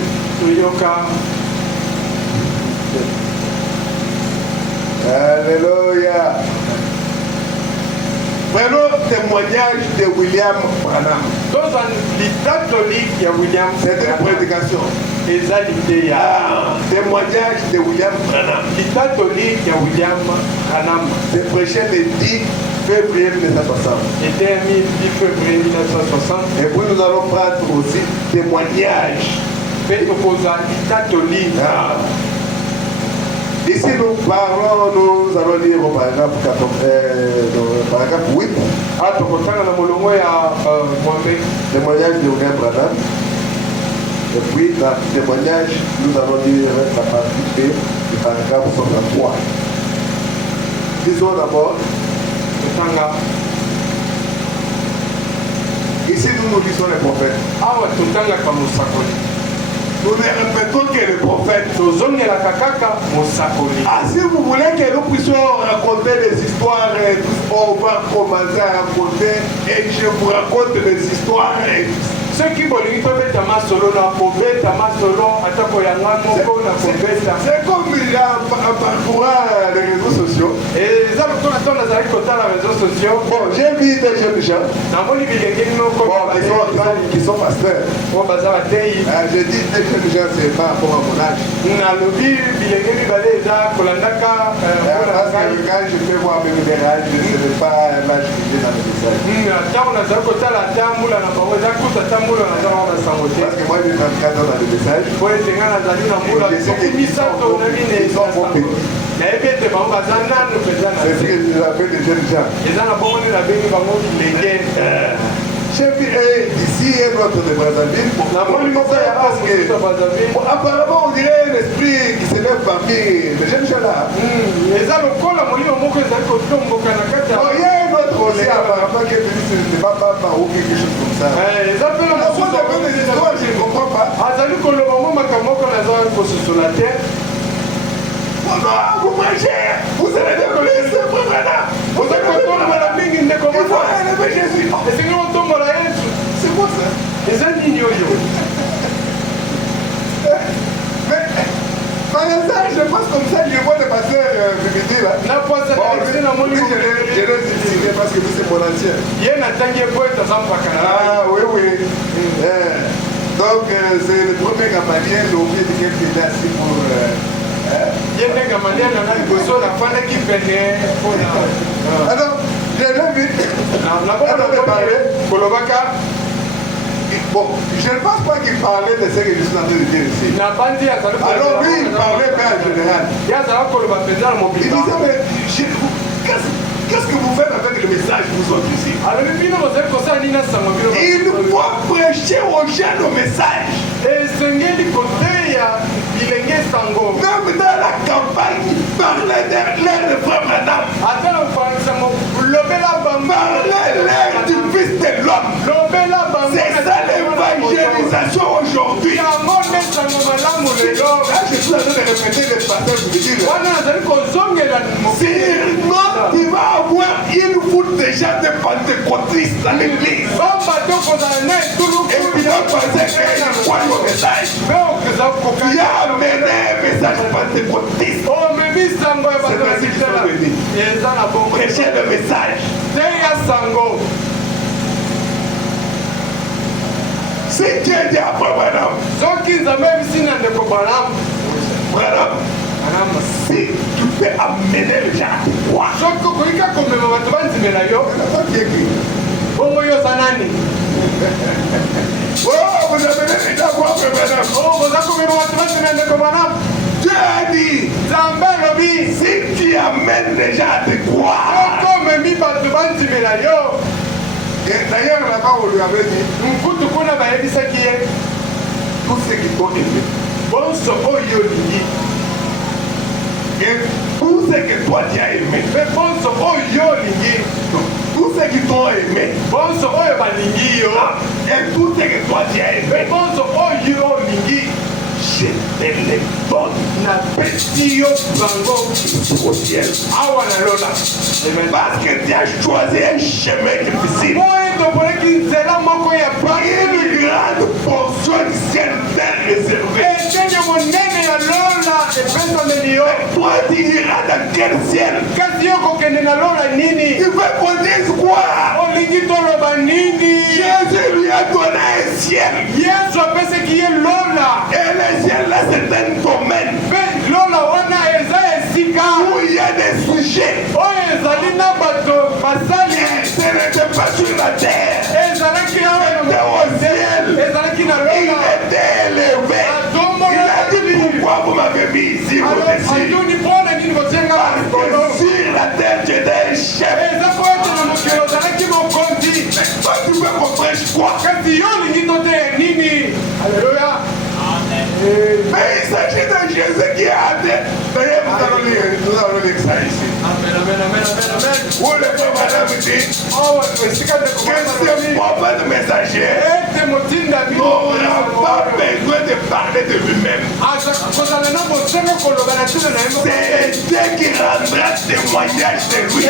alléluia. Prenons le témoignage de William Branham. C'est une prédication. Témoignage de William Branham. C'est prêché le 10 février 1960. Et puis nous allons prendre aussi témoignage. Ici nous parlons, nous allons lire au paragraphe 8. Témoignage de William Branham. Et puis dans le témoignage, nous allons lire la partie B du paragraphe 63. Disons d'abord, ici nous lisons les prophètes. Nous ne répétons que les prophètes. Ah, si vous voulez que nous puissions raconter des histoires, on va commencer à raconter et je vous raconte des histoires. Ceux qui veulent solo na solo comme en parcourant les réseaux sociaux. Bon, j'ai vu des jeunes gens qui sont pasteurs. J'ai dit des jeunes gens, c'est par rapport à mon âge. Quand je fais voir mes ménages, je ne sais pas l'âge que j'ai dans le message. Parce que moi, je suis dans le cadre dans le message. C'est ce que je appelle les jeunes gens. J'ai vu ici un autre de Brazzaville. Parce que apparemment on dirait un esprit qui s'élève parmi les jeunes gens là. Il y a un autre aussi apparemment qui est venu sur le Baba ou quelque chose comme ça. Je ne comprends pas. Vous mangez, vous allez devenir ce problème. Vous allez devenir Jésus. C'est quoi ça? Mais par exemple, je pense comme ça, je vois le pasteur Bibidi là. Bon, lui, je l'ai cité parce que c'est mon ancien. Ah oui, oui. Donc, c'est le premier Gamaliel, au pied de quelqu'un qui est assis pour... Alors, je l'ai vu. Bon, je ne pense pas qu'il parlait de ce que je suis en train de dire ici. Alors lui, il parlait bien en général. Il disait, mais qu'est-ce que vous faites avec le message vous autres ici? Il faut prêcher aux jeunes le message. Même dans la campagne, parlez de l'air de frère madame. Parlez l'air du fils de l'homme. C'est ça l'évangélisation aujourd'hui. Là, je suis en train de répéter les passages pour dire. Sinon, il va avoir une foule déjà de pentecôtistes dans l'église. Et puis là, penser qu'il croit au message. Il a amené un message pentecôtiste. Prêcher le message. Si Dieu dit à Branham, si tu peux amener les gens à croire, oh, vous amenez les gens à croire, Dieu a dit, si tu amènes les gens à te croire. D'ailleurs, là-bas, on lui avait dit, tous ceux qui t'ont aimé, et tous ceux que toi tu as aimé, tous ceux qui t'ont aimé, et tous ceux que toi tu as aimé, je te les donne au ciel. Parce que tu as choisi un chemin difficile. Une grande portion du ciel t'est réservée. Toi tu iras dans quel ciel? Tu veux qu'on dise quoi? Jésus lui a donné un ciel. Et le ciel là c'est un domaine où il y a des sujets. Ce n'était pas sur la terre. C'était au ciel. Il était élevé. Il a dit pourquoi vous m'avez mis ici au-dessus? Parce que sur la terre j'étais un chef. Toi tu veux qu'on prêche quoi? Alléluia. Mais il s'agit de Jésus qui a amené. D'ailleurs, nous allons lire ça ici. Amen, amen, amen, amen, amen. Où le frère madame dit que ce prophète messager n'aura pas besoin de parler de lui-même. C'est Dieu qui rendra témoignage de lui.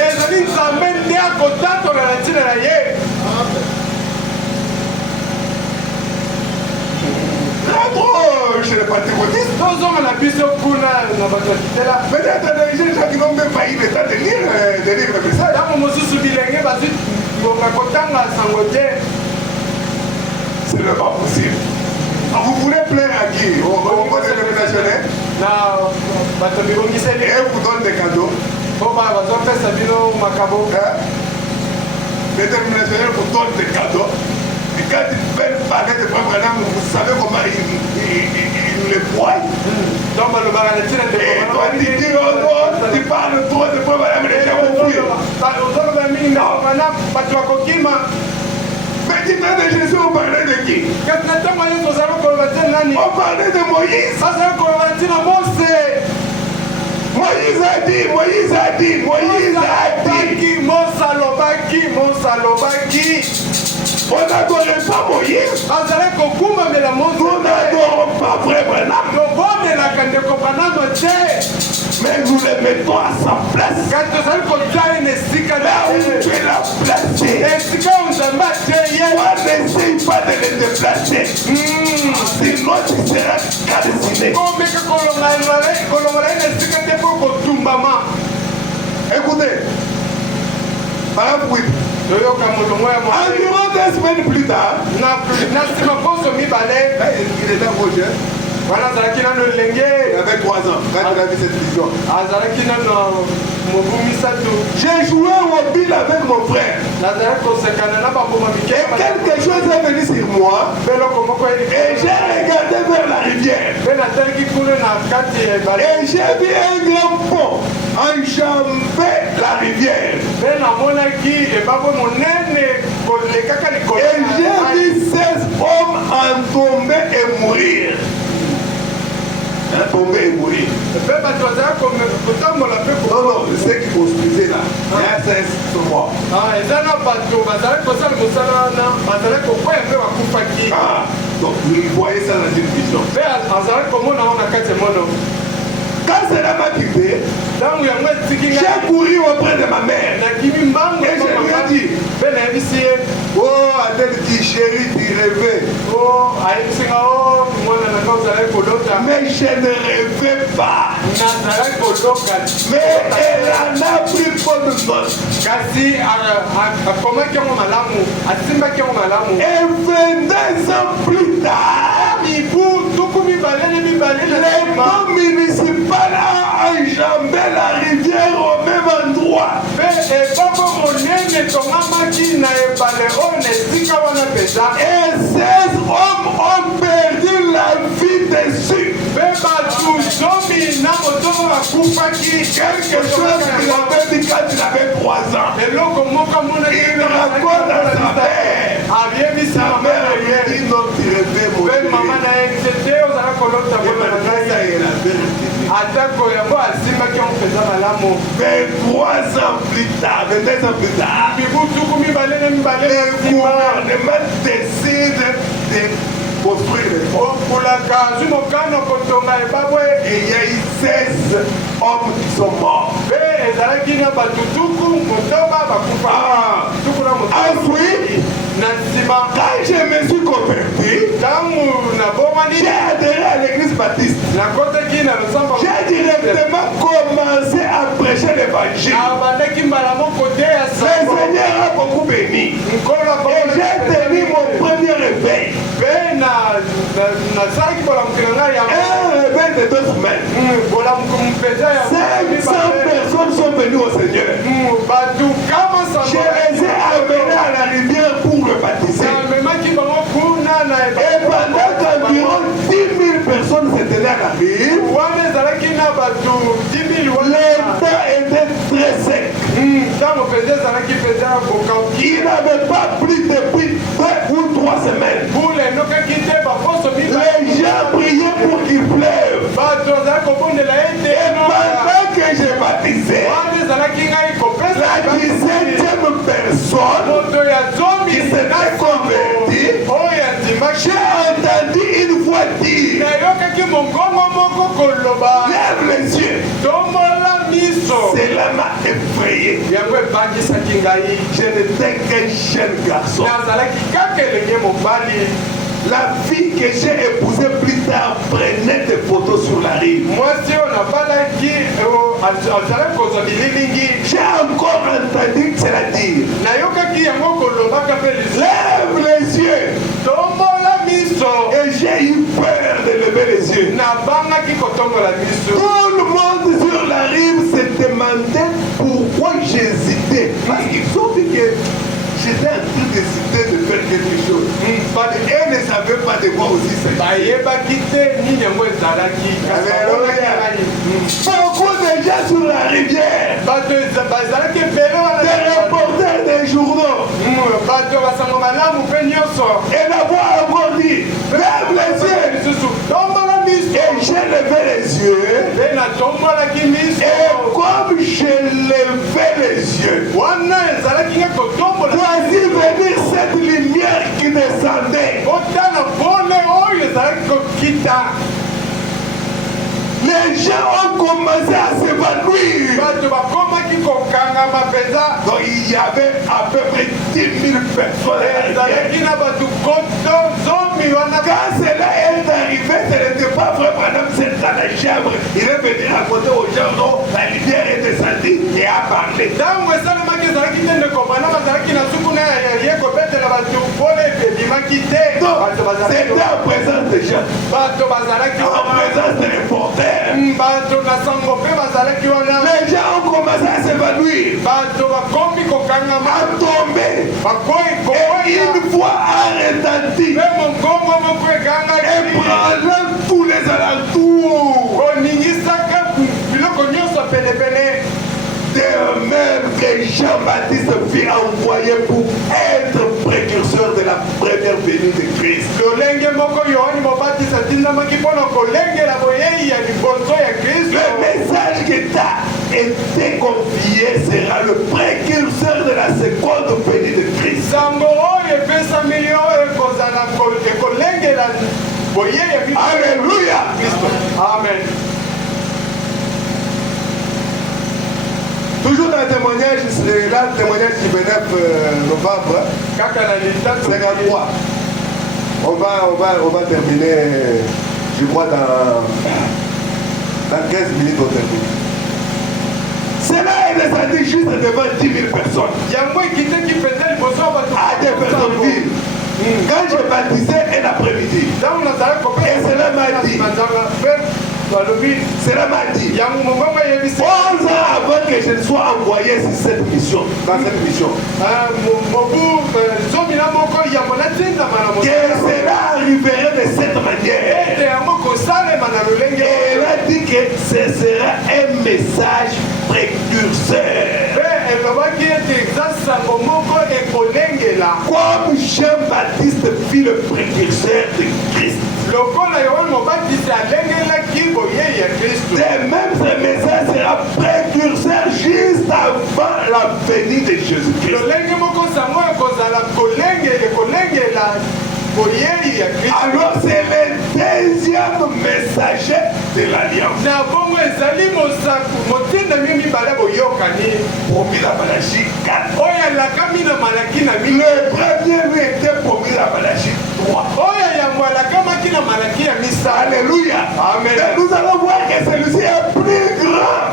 Je chez les pentecôtistes. Peut-être des gens qui n'ont même pas eu le temps de lire le message. Ce n'est pas possible. Vous voulez plaire à qui? Au monde dénominationnel? Et vous donne des cadeaux. Les dénominationnels vous donnent des cadeaux. Et quand ils veulent parler de Frère Branham, vous savez comment ils les voient. Et toi tu dis, oh non, tu parles trop de Frère Branham, les gens vont fuir. Mais tu parles de Jésus, on parlait de qui? On parlait de Moïse. Moïse a dit. On n'adorait pas Moïse. Nous n'adorons pas Frère Branham. Mais nous les mettons à sa place. Là où tu l'as placé. On n'essaye pas de les déplacer. Sinon tu seras calciné. Écoutez, paragraphe 8. Environ 2 semaines plus tard, il était proche. Il avait 3 ans quand il a vu cette vision. J'ai joué au mobile avec mon frère. Et quelque chose est venu sur moi. Et j'ai regardé vers la rivière. Et j'ai vu un grand pont enjamber la rivière. Et j'ai vu 16 hommes en tomber et mourir. Tomber et mourir. Non, c'est qui construisait là. Il y a 16 morts. Donc vous voyez ça dans une vision. Quand cela m'a quitté, j'ai couru auprès de ma mère. Et je lui ai dit, oh, Adèle dit, chérie, tu rêvais. Mais je ne rêvais pas. Mais elle en a pris bonne note. Et 22 ans plus tard, les bancs municipaux ont enjambé la rivière au même endroit. Et 16 hommes ont perdu la vie dessus. Quelque chose qu'il avait dit quand il avait 3 ans. Il raconte à sa mère. Sa mère lui dit non, tu rêvais mon Dieu. Et maintenant, ça, il a vérité. 23 ans plus tard, 22 ans plus tard, le gouvernement décide de construire les ponts. Et il y a eu 16 hommes qui sont morts. Ensuite, quand je me suis converti, j'ai adhéré à l'église baptiste. J'ai directement commencé à prêcher l'évangile. Le Seigneur a beaucoup béni. Et j'ai tenu mon premier réveil. Un réveil de 2 semaines. 500 personnes sont venues au Seigneur. Je les ai amenés à la rivière pour le baptiser. Et pendant qu'environ 10 000 personnes se tenaient à la rive, le temps était très sec. Il n'avait pas plu depuis 2 ou 3 semaines. Les gens priaient pour qu'il pleuve. Et pendant que j'ai baptisé, la 17e personne qui s'était convertie, j'ai entendu une voix dire, lève les yeux. Cela m'a effrayé. Je n'étais qu'un jeune garçon. La fille que j'ai épousée plus tard prenait des photos sur la rive. J'ai encore entendu cela dire. Lève les yeux. Et j'ai eu peur de lever les yeux. Tout le monde sur la rive se demandait pourquoi j'hésitais. Parce qu'ils ont dit que j'étais en train d'hésiter de faire quelque chose. Et ne savaient pas de quoi aussi c'est. Beaucoup de gens sur la rivière, des reporters des journaux, et la voix encore dit, lève les yeux. Et j'ai levé les yeux, et comme j'ai levé les yeux, voici venir cette lumière qui descendait. Les gens ont commencé à s'évanouir. Donc il y avait à peu près 10 000 personnes. Quand cela est arrivé, ce n'était pas vrai, madame, c'est dans la chambre. Il est venu raconter aux gens, non, la lumière est descendue et a parlé. C'était en présence des gens, en présence des reporters. Les gens ont commencé à s'évanouir, à tomber. Et une voix a retenti, et prenant tous les alentours. De même que Jean-Baptiste fut envoyé pour être précurseur de la première venue de Christ. Le message qui t'a été confié sera le précurseur de la seconde venue de Christ. Alléluia. Amen. Toujours dans le témoignage, c'est là le témoignage du 29 novembre 53. On va terminer, je crois, dans 15 minutes au termine. Cela est descendu juste devant 10 000 personnes. À des personnes vives. Quand je baptisais un après-midi, et cela m'a dit, cela m'a dit, 11 ans avant que je ne sois envoyé sur cette mission, dans cette mission, que cela arriverait de cette manière. Et elle a dit que ce sera un message précurseur. Comme Jean-Baptiste fut le précurseur de Christ. De même, ce message sera précurseur juste avant la venue de Jésus-Christ. Alors c'est le deuxième messager de l'Alliance. Promis la Malachie 4. Le premier lui était promis la Malachie 3. Alléluia. Amen. Et nous allons voir que celui-ci est plus grand.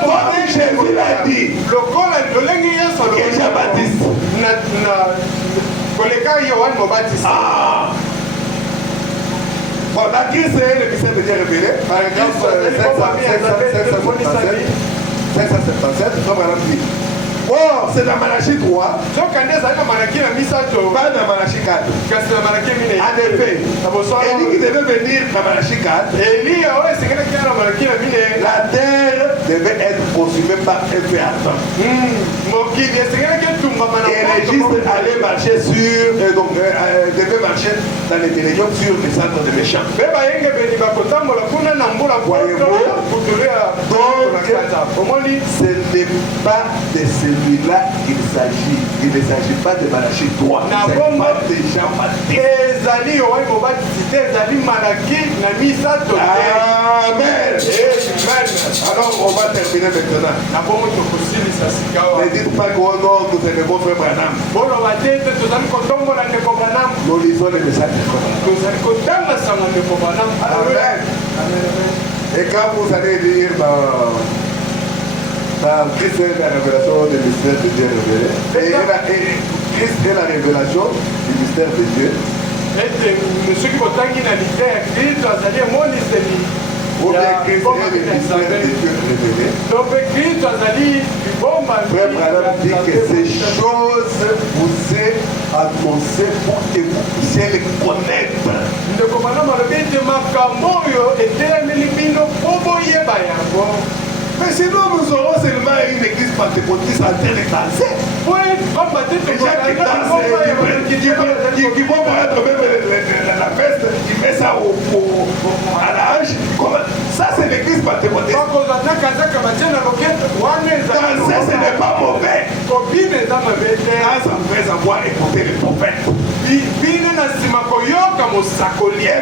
Comme Jésus l'a dit, que Jean-Baptiste. Ah. Bon, la crise est le mystère de Dieu révélé. Par exemple, 577, comme on a dit. Oh, c'est dans Malachie 3. Pas dans Malachie 4. En effet, Élie qui devait venir dans Malachie 4. La terre devait être consumée par un feu ardent. Et les justes allaient marcher sur, donc devaient marcher dans les télévisions sur les centres de méchants. Donc, ce n'est pas de celui-là qu'il s'agit. Il ne s'agit pas de Malachie 3. Il ne s'agit pas de Jean-Baptiste. Amen. Alors on va terminer maintenant. Ne dites pas que oh non, nous devons faire Branham. Nous lisons les messages de Branham. Amen. Et quand vous allez lire dans Christ est la révélation du mystère de Dieu révélé, et Christ est la révélation du mystère de Dieu. Ou bien Christ est le mystère de Dieu révélé. Frère Branham dit que ces choses vous est annoncées pour que vous puissiez les connaître. Mais sinon nous aurons seulement une église pentecôtiste en train de danser. Les gens qui dansent, qui vont paraître même la veste, qui met ça à la hanche. Ça c'est l'église pentecôtiste. Danser ce n'est pas mauvais. Après avoir écouté les prophètes. Et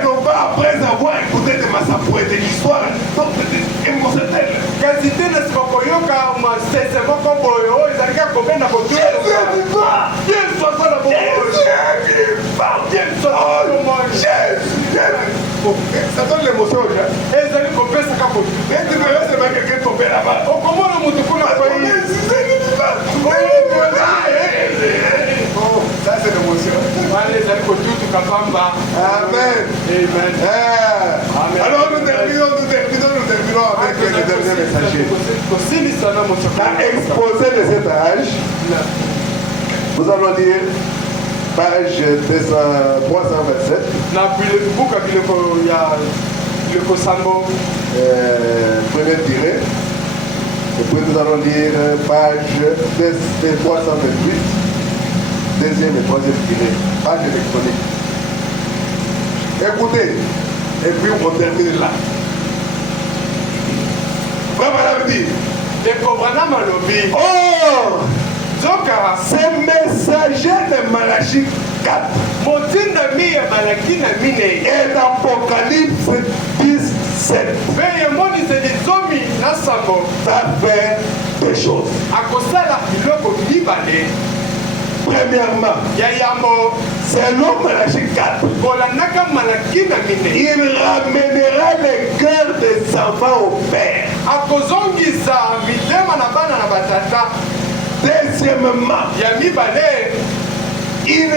non pas après avoir écouté de Massapoué, de l'histoire émotionnelle. Jésus est vivant. Ça donne l'émotion aux gens. Et tu verras seulement quelqu'un tomber là-bas. Ça c'est l'émotion. Amen. Alors nous terminons avec le dernier messager. Dans l'exposé de cet âge, nous allons lire page 327. Première tirée. Et puis nous allons lire page 328. Deuxième et troisième tirée. Page électronique. Écoutez. Et puis on termine là. Frère dit. Oh! C'est messager de Malachie 4. Et d'Apocalypse 17. Ça fait deux choses. Premièrement, selon Malachie 4, il ramènera les cœurs des enfants au Père. Deuxièmement, il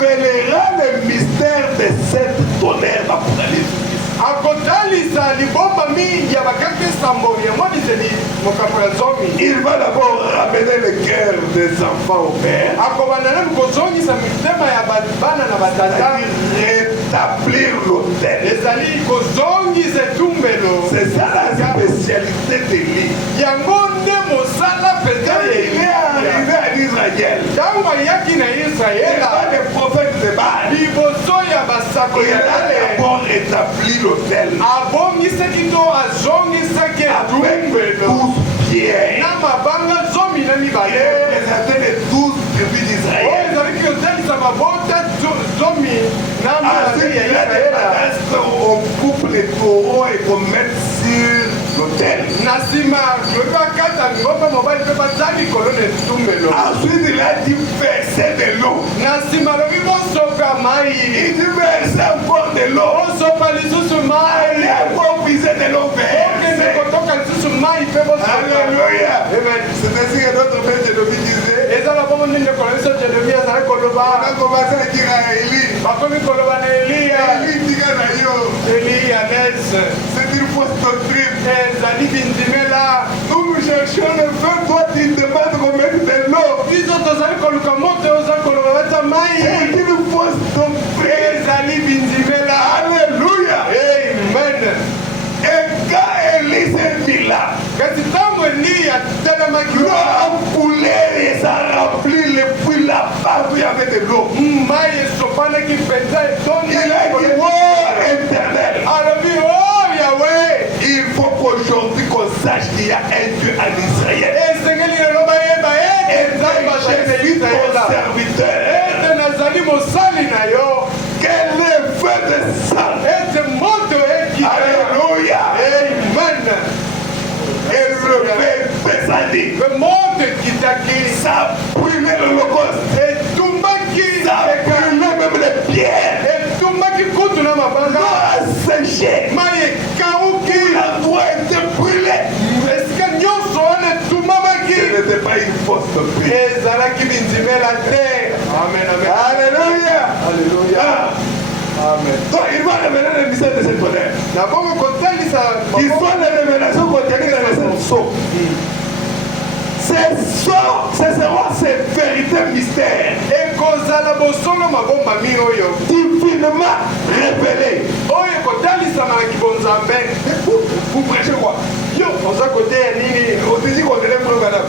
révélera le mystère de cette tonnerre d'Apocalypse. Il va d'abord ramener le cœur des enfants au Père. Rétablir l'autel. C'est ça la spécialité d'Élie. Quand il est arrivé à Israël, il a des prophètes de Baal. Il a d'abord rétabli l'autel. Avec 12 pierres. Il représentait les 12 tribus d'Israël. Ensuite, il a des bagages qu'on coupe les taureaux et qu'on mette sur l'autel. Ensuite, il a dit verser de l'eau. Il dit verser encore de l'eau. Allez encore puiser de l'eau verser. Alléluia. C'est ainsi que notre père Jérémie disait. On a commencé à dire à Élie. C'est une fausse doctrine. Nous cherchons le feu, toi tu demandes qu'on mette de l'eau. C'est une fausse doctrine. Alléluia. Amen. Et quand Élie s'est mis là, l'eau a coulé et ça a rempli les puits là-bas où il y avait de l'eau. Il a dit, oh éternel, il faut qu'aujourd'hui qu'on sache qu'il y a un Dieu en Israël. Et je suis ton serviteur. Quel est le feu de sang? Alléluia. Amen. Ça brûlait l'Holocauste. Ça brûlait même les pierres. L'eau a séché. La voie était brûlée. Ce n'était pas une fausse doctrine. Amen, amen. Alléluia. Alléluia. Amen. Donc il va révéler le mystère de cette tonnerre. Il faut les révélations contenues dans les sceaux. Ces sceaux, ce seront ces vérités mystères. Divinement révélés. Vous prêchez quoi? On dit qu'on est les preuves, madame.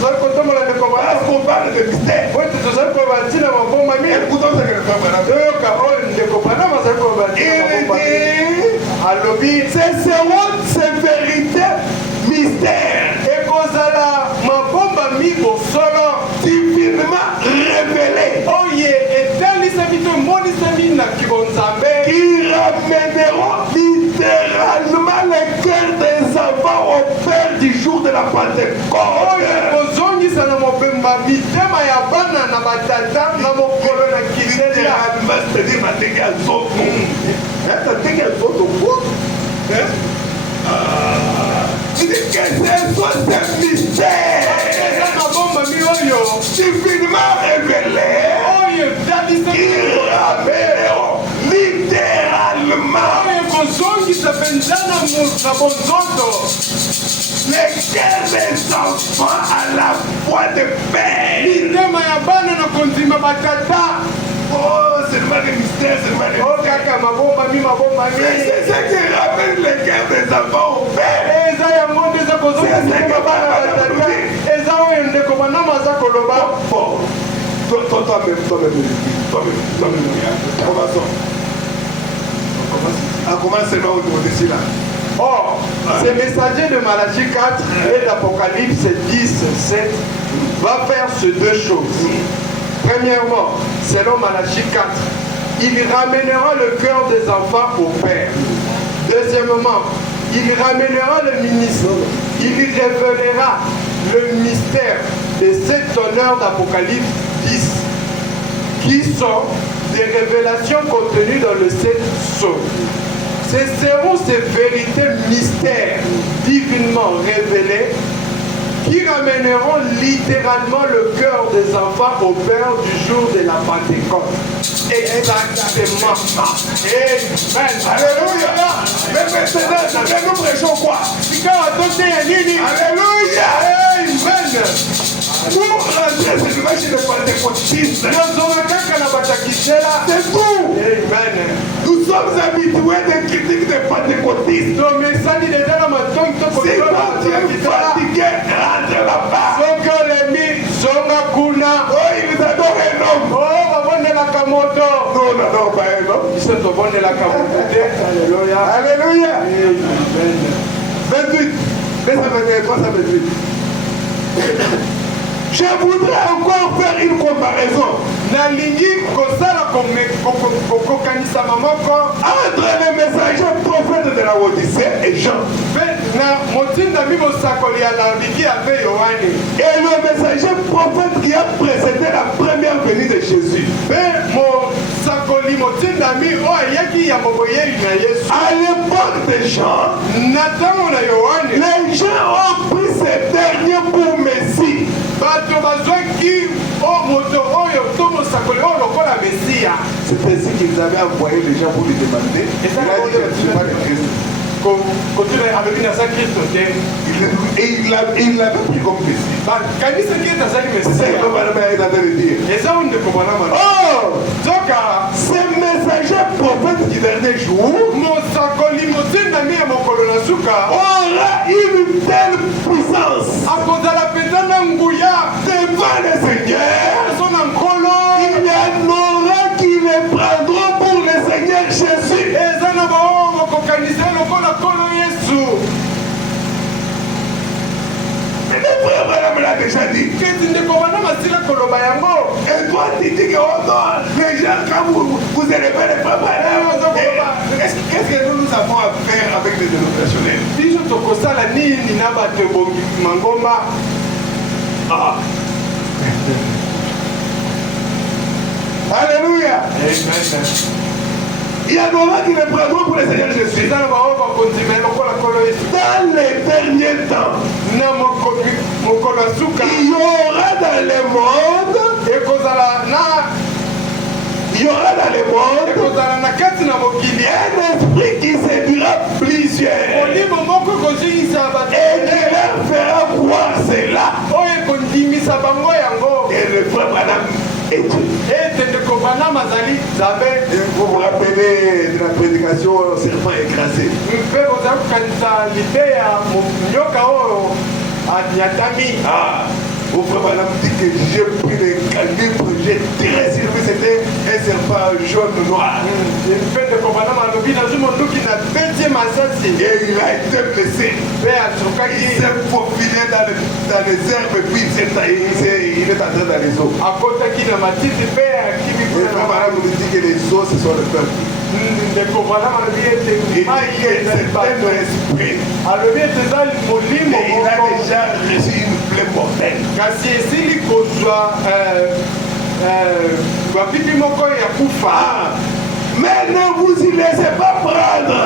Parce qu'on parle de mystère. Écoutons ce que le frère, madame. Il dit, ce seront ces vérités mystères. Divinement révélés. Qui ramèneront littéralement les cœurs des enfants au Père du jour de la Pentecôte. C'est-à-dire matériel d'autres. C'est-à-dire d'autres. Il dit que ce sont des mystères divinement révélés qui ramèneront littéralement les cœurs des enfants à la voix de Père. Oh, c'est le mal des mystères, c'est le mal des mystères. C'est ça qui ramène les cœurs des enfants au Père. On commence seulement au niveau de cela. Or, ces messagers de Malachie 4 et d'Apocalypse 10, 7 va faire ces deux choses. Premièrement, selon Malachie 4, il ramènera le cœur des enfants au Père. Deuxièmement, il ramènera le ministre. Il révélera le mystère des 7 honneurs d'Apocalypse 10, qui sont des révélations contenues dans le 7 sceaux. Ce seront ces vérités mystères divinement révélées qui ramèneront littéralement le cœur des enfants au Père du jour de la Pentecôte. Exactement. Amen. Alléluia. Mais maintenant, nous prêchons quoi? Alléluia. Amen. Pour rentrer cette machine de pentecôtisme, c'est tout. Amen. Nous sommes habitués des critiques des pentecôtistes. Si toi tu es fatigué, rentre là-bas. Oh, ils adorent un homme. Non, on n'adore pas un homme. Alléluia. Alléluia. Amen. 28. Verset 23, ça 28. Je voudrais encore faire une comparaison entre les messagers prophètes de la Odyssée et Jean et le messager prophète qui a précédé la première venue de Jésus. À l'époque de Jean, les gens ont pris ces derniers pour Messie. C'est ainsi qu'ils avaient envoyé les gens pour lui demander. Il a dit que je ne suis pas le Christ. Et il l'avait pris comme Messie. C'est ce que Madame est en train de dire. Oh, ces messagers prophètes du dernier jour aura une telle puissance devant le Seigneur. Il y en aura qui les prendront pour le Seigneur Jésus. Et le frère Madame l'a déjà dit. Et toi tu dis que oh non, les gens quand vous élevez les frères Madame, qu'est-ce que nous avons à faire avec les dénominationnels? Alléluia. Il y a des moments qui ne prendront pour le Seigneur Jésus. Dans les derniers temps, il y aura dans le monde, un esprit qui séduira plusieurs et qui leur fera voir cela. Et le frère Branham est Dieu. Vous vous rappelez de la prédication serpent écrasé. Au frère Branham dit que j'ai pris le calibre, j'ai tiré sur lui, c'était un serpent jaune noir. Et il a été blessé. Il s'est faufilé dans les herbes et puis il est entré dans les eaux. Et le frère Branham nous dit que les eaux, ce sont le peuple. Et c'est un esprit. Et il a déjà reçu une plaie mortelle. Mais ne vous y laissez pas prendre.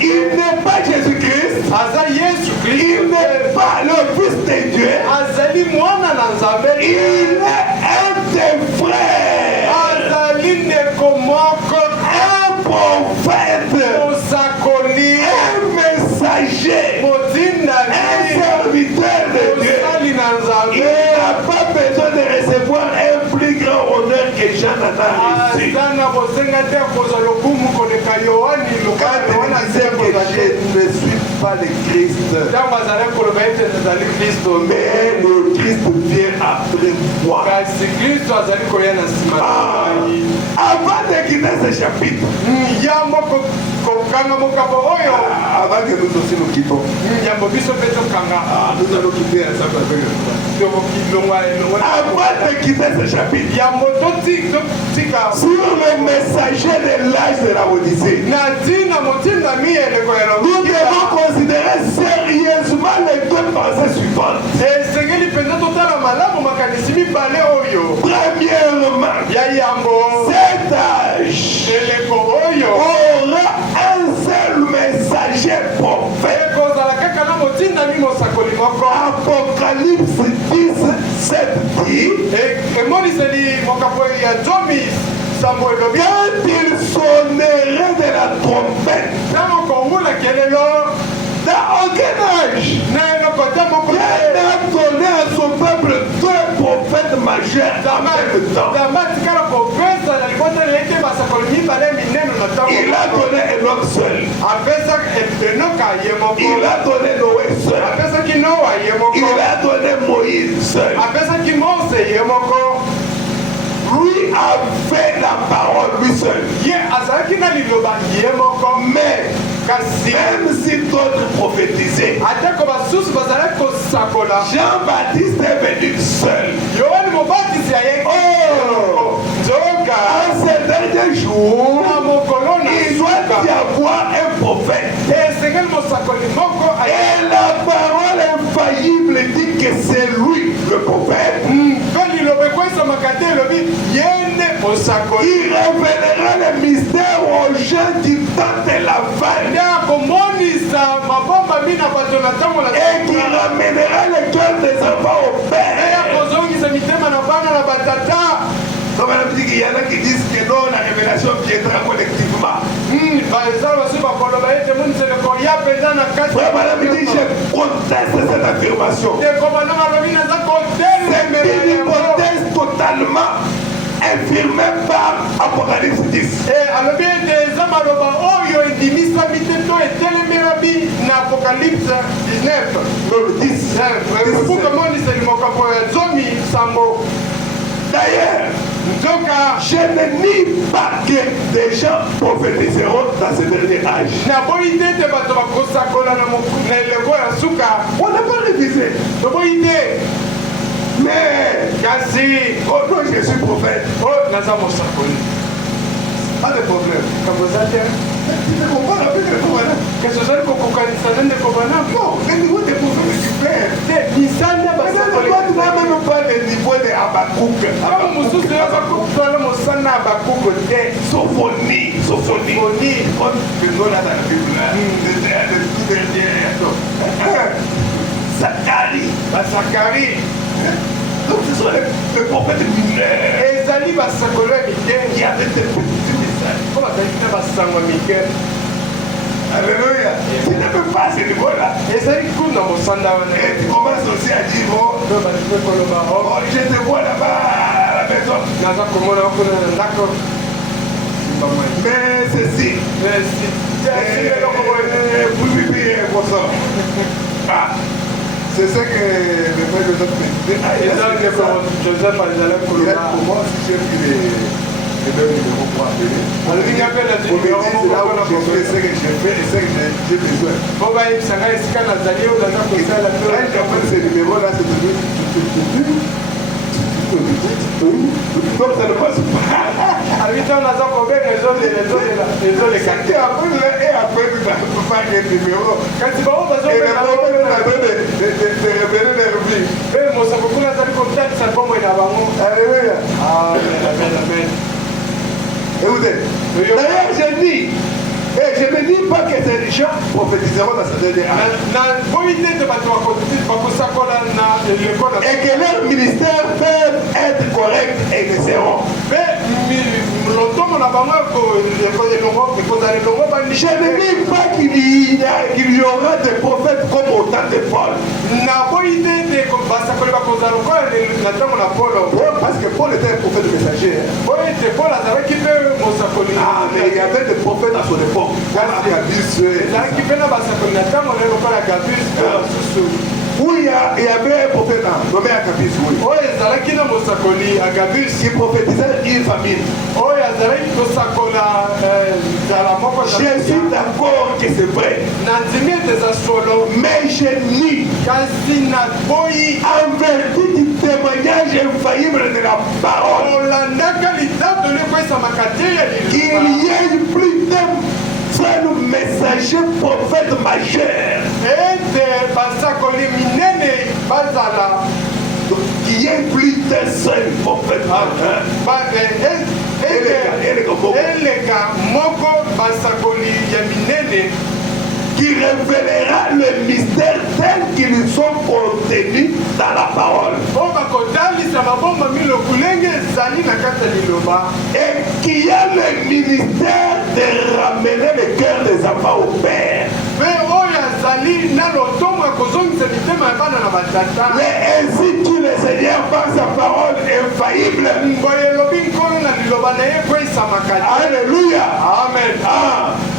Il n'est pas Jésus-Christ. Il n'est pas le Fils de Dieu. Il est un des frères. Un prophète. Un messager. Un serviteur de Dieu. Il n'a pas besoin de recevoir un plus grand honneur que Jean n'a reçu. Quand il disait que je ne suis pas le Christ, mais le Christ vient après moi. Avant de quitter ce chapitre, avant que nous aussi nous quittons, nous allons quitter ensemble avec le frère. Avant de quitter ce chapitre, sur le messager de l'âge de la Odyssée, nous devons considérer sérieusement les deux pensées suivantes. Premièrement, cet âge aura un seul messager prophète. Apocalypse 17 dit, quand il sonnerait de la trompette, dans aucun âge, Dieu n'a donné à son peuple deux prophètes majeurs en même temps. Il a donné Enoch seul. Il a donné Noé seul. Il a donné Moïse seul. Lui a fait la parole lui seul. Mais même si d'autres prophétisaient, Jean-Baptiste est venu seul. À ces derniers jours, il doit y avoir un prophète. Et la parole infaillible dit que c'est lui le prophète. Il révélera les mystères aux gens du temps de la fin. Et qui ramènera le cœur des enfants au Père. Donc, on dit qu'il y en a qui disent que non, la révélation viendra collectivement. Frère Madame dit, je conteste cette affirmation. C'est une hypothèse totalement infirmée par Apocalypse 10. D'ailleurs, je ne nie pas que des gens prophétiseront dans ce dernier âge. On n'a pas révisé. Mais, oh non, je suis prophète. Pas de problème. Tu ne comprends pas avec le commandant. Non, le niveau des prophètes, faire. Misanda basakoli. Toi, tu n'as même pas le niveau de Habakkuk. Kama mususu Habakkuk tola mosana Habakkuk te. Sophonie. Sophonie. Comme le nom là dans la Bible, là. Le tout dernier. Zacharie. Zacharie. Donc ce sont les prophètes mineurs. Ezali basakoli mike. Qui avaient des petits messages. Comment ça dit basangwa mike? Alléluia. Tu ne peux pas à ce niveau-là. Ezali kuna mosanda wana. Et tu commences aussi à dire, oh, je te vois là-bas à la maison. Naza komona kuna ndako. Mais ceci. C'est ça que le frère Joseph me disait. Joseph Azala Kouloba. Comment si j'ai pris les mêmes numéros pour appeler. C'est là où j'ai fait ce que j'ai fait et ce que j'ai besoin. Quand j'appelle ces numéros-là, c'est devenu. Donc ça ne passe pas. À 8 ans, on a combien de réseaux les quartiers. Et après, tu vas faire des numéros. Quand tu vas au besoin de révéler leur vie. Mais mon savon, là, ça lui contacte, ça comme il a vraiment. Alléluia. Amen. Écoutez, d'ailleurs, je dis, et je ne dis pas que ces gens prophétiseront dans ce dernier âge. Et que leur ministère peut être correct et ils le seront. Je ne dis pas qu'il y aura des prophètes comme au temps de Paul. Parce que Paul était un prophète messager. Ah, mais il y avait des prophètes à son époque. Où il y avait un prophète nommé Agabus, qui prophétisait une famine. Je suis d'accord que c'est vrai. Mais je nie en vertu du témoignage infaillible de la parole qu'il y ait plus d'un seul messager prophète majeur. Qu'il y ait plus d'un seul prophète majeur. Qui révélera le mystère tel qu'ils sont contenus dans la parole. Et qui a le ministère de ramener le cœur des enfants au Père. Mais ainsi que le Seigneur par sa parole infaillible. Alléluia. Amen.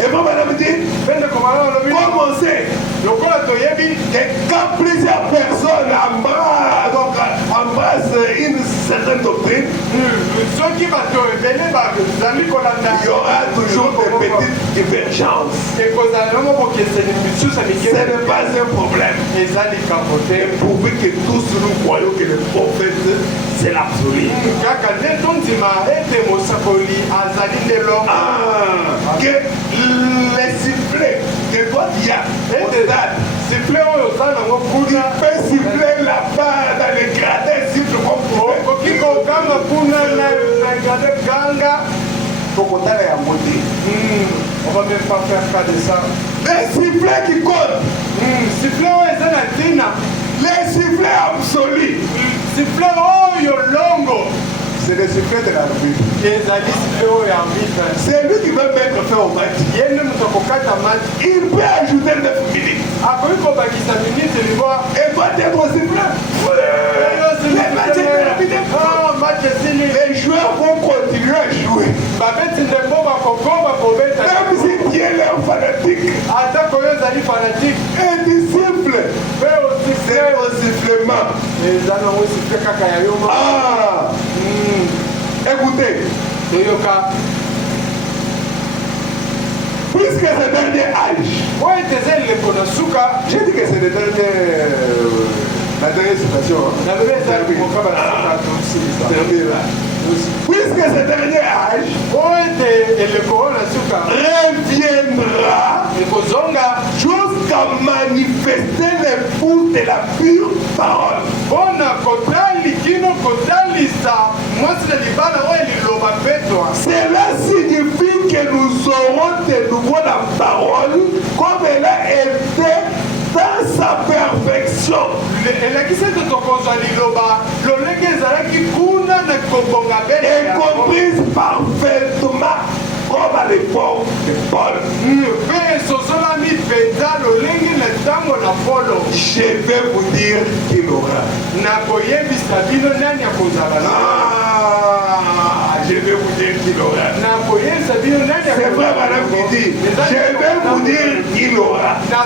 Et moi, madame dit, comme on sait que quand plusieurs personnes embrassent une certaine doctrine, il y aura toujours des petites divergences. Ce n'est pas un problème. Pourvu que tous nous croyons que le prophète, c'est l'absolu. Que les sifflets que toi tu as, tu peux siffler là-bas dans les gradins, siffle comme on va même pas faire cas de ça. Les sifflets qui comptent. Les sifflets absolus. C'est le sifflet de l'arbitre. C'est lui qui va mettre fin au match. Il peut ajouter 9 minutes. Et va être au sifflet. Les matchs est terminé. Les joueurs vont continuer à jouer. Même si tu es leur fanatique. Et du siffle. C'est au sifflement. Écoutez. Puisque c'est le dernier âge. J'ai dit que c'est le dernier. La dernière citation. Puisque ce dernier âge reviendra jusqu'à manifester les fruits de la pure parole. Cela signifie que nous aurons de nouveau la parole comme elle a été dans sa perfection. Et comprise parfaitement comme à l'époque de Paul. Je vais vous dire qu'il aura. Je vais vous dire qu'il aura. C'est vrai, madame qui dit, je vais vous dire qu'il aura. Ça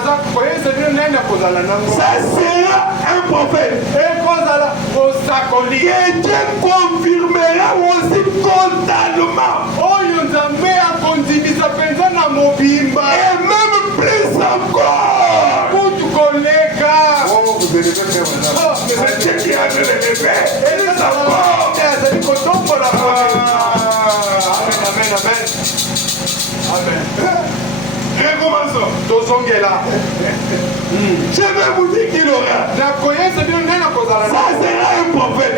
sera un prophète. Et Dieu confirmera aussi totalement. Et même plus encore. Oh, vous élevez très bien. C'est Dieu qui a élevé. Plus encore. Amen, amen. Amen. Recommençons. Je vais vous dire qu'il aura. Ça sera un prophète.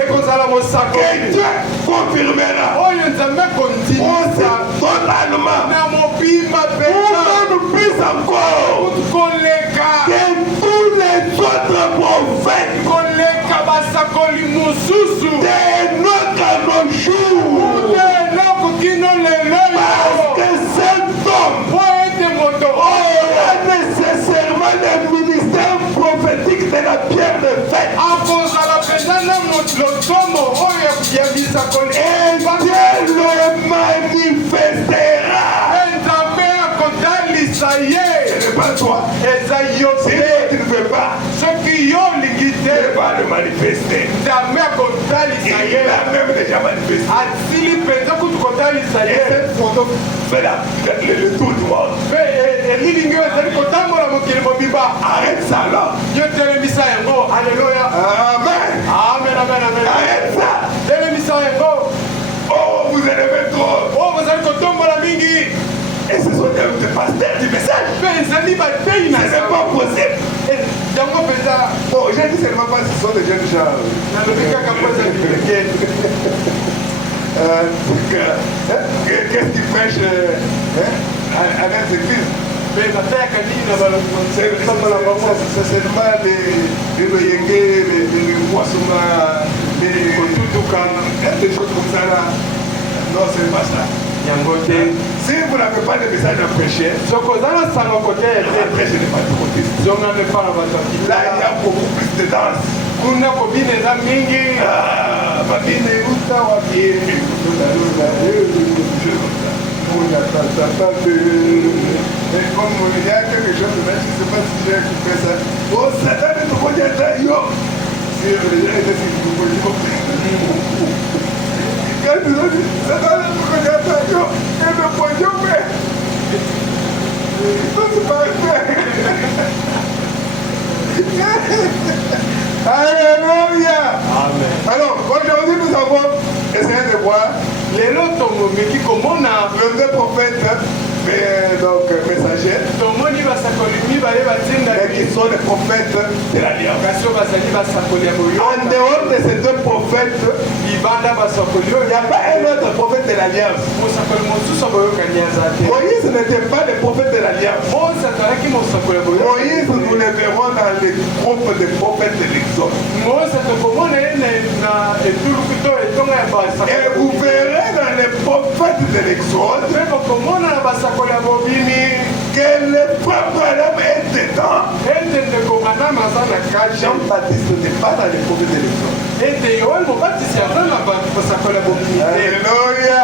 Que Dieu confirmera. Aussi totalement. Ou même plus encore. Que tous les autres prophètes. De notre jour. Parce que cet homme aura nécessairement le ministère prophétique de la pierre de fête. Et Dieu le manifestera. Ce n'est pas toi. Si tu ne veux pas, ne va le manifester. Il l'a même déjà manifesté. Et cette photo fait le tour du monde. Arrête ça là. Amen. Arrête ça. Oh, vous élevez trop. Et ce sont des pasteurs du message. Ce n'est pas possible. Bon, j'ai dit seulement pas ce sont des jeunes gens. Qu'est-ce qu'ils prêchent à l'église? C'est seulement les choses comme ça là. Non, c'est pas ça. Si vous n'avez pas de message à prêcher, prêchez pas de côté. Là, il y a beaucoup plus de danse. Mais comme il y a quelque chose de même, je ne sais pas si j'ai écouté ça. Oh, Satan est trop bien yo. Si les gens étaient sur le Quand nous avons dit, Satan est trop bien yo. Et le podium, mais. Ça, c'est pas vrai. Alléluia. Amen. Alors, aujourd'hui, nous avons essayé de voir les deux prophètes, donc messagers, mais qui sont les prophètes de l'Alliance. En dehors de ces deux prophètes, il n'y a pas un autre prophète de l'Alliance. Moïse n'était pas le prophète de l'Alliance. Moïse, nous le verrons dans les groupes des prophètes de l'Exode. Et vous verrez dans les prophètes de l'Exode que le Abraham est dedans. Jean-Baptiste n'est pas dans les prophètes de l'Exode. Alléluia.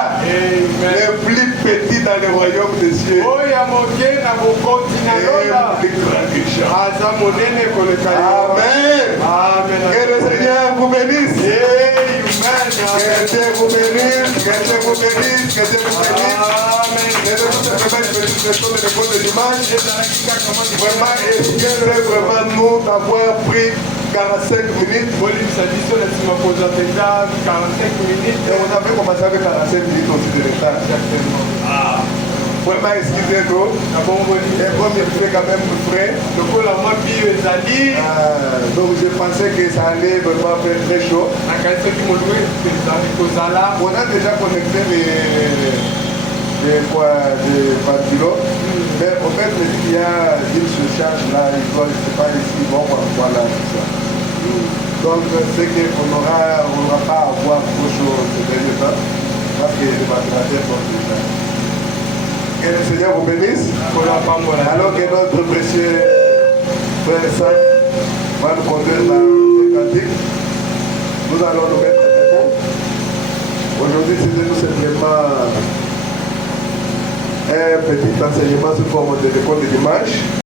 Le plus petit dans le royaume des cieux. Et le plus grand que Jean. Amen. Que le Seigneur vous bénisse. Que Dieu vous bénisse. Que Dieu vous bénisse. Que Dieu vous bénisse. Que Dieu vous bénisse. Vraiment, espérez vraiment nous d'avoir pris 45 minutes. Et on avait commencé avec 45 minutes aussi de retard. Vraiment, excusez-nous. Les premiers faits quand même frais. Donc je pensais que ça allait vraiment faire très chaud. On a déjà connecté les ventilos. Mais en fait, il y a une surcharge là, ils ne sont pas ici, bon, voilà tout ça. Donc c'est qu'on n'aura pas à voir trop chaud ces derniers temps, parce que les ventilateurs sont déjà. Que le Seigneur vous bénisse. Alors que notre précieux frère Saint va nous conduire dans le cantique, nous allons nous mettre debout. Aujourd'hui, c'était tout simplement un petit enseignement sous forme de l'école de dimanche.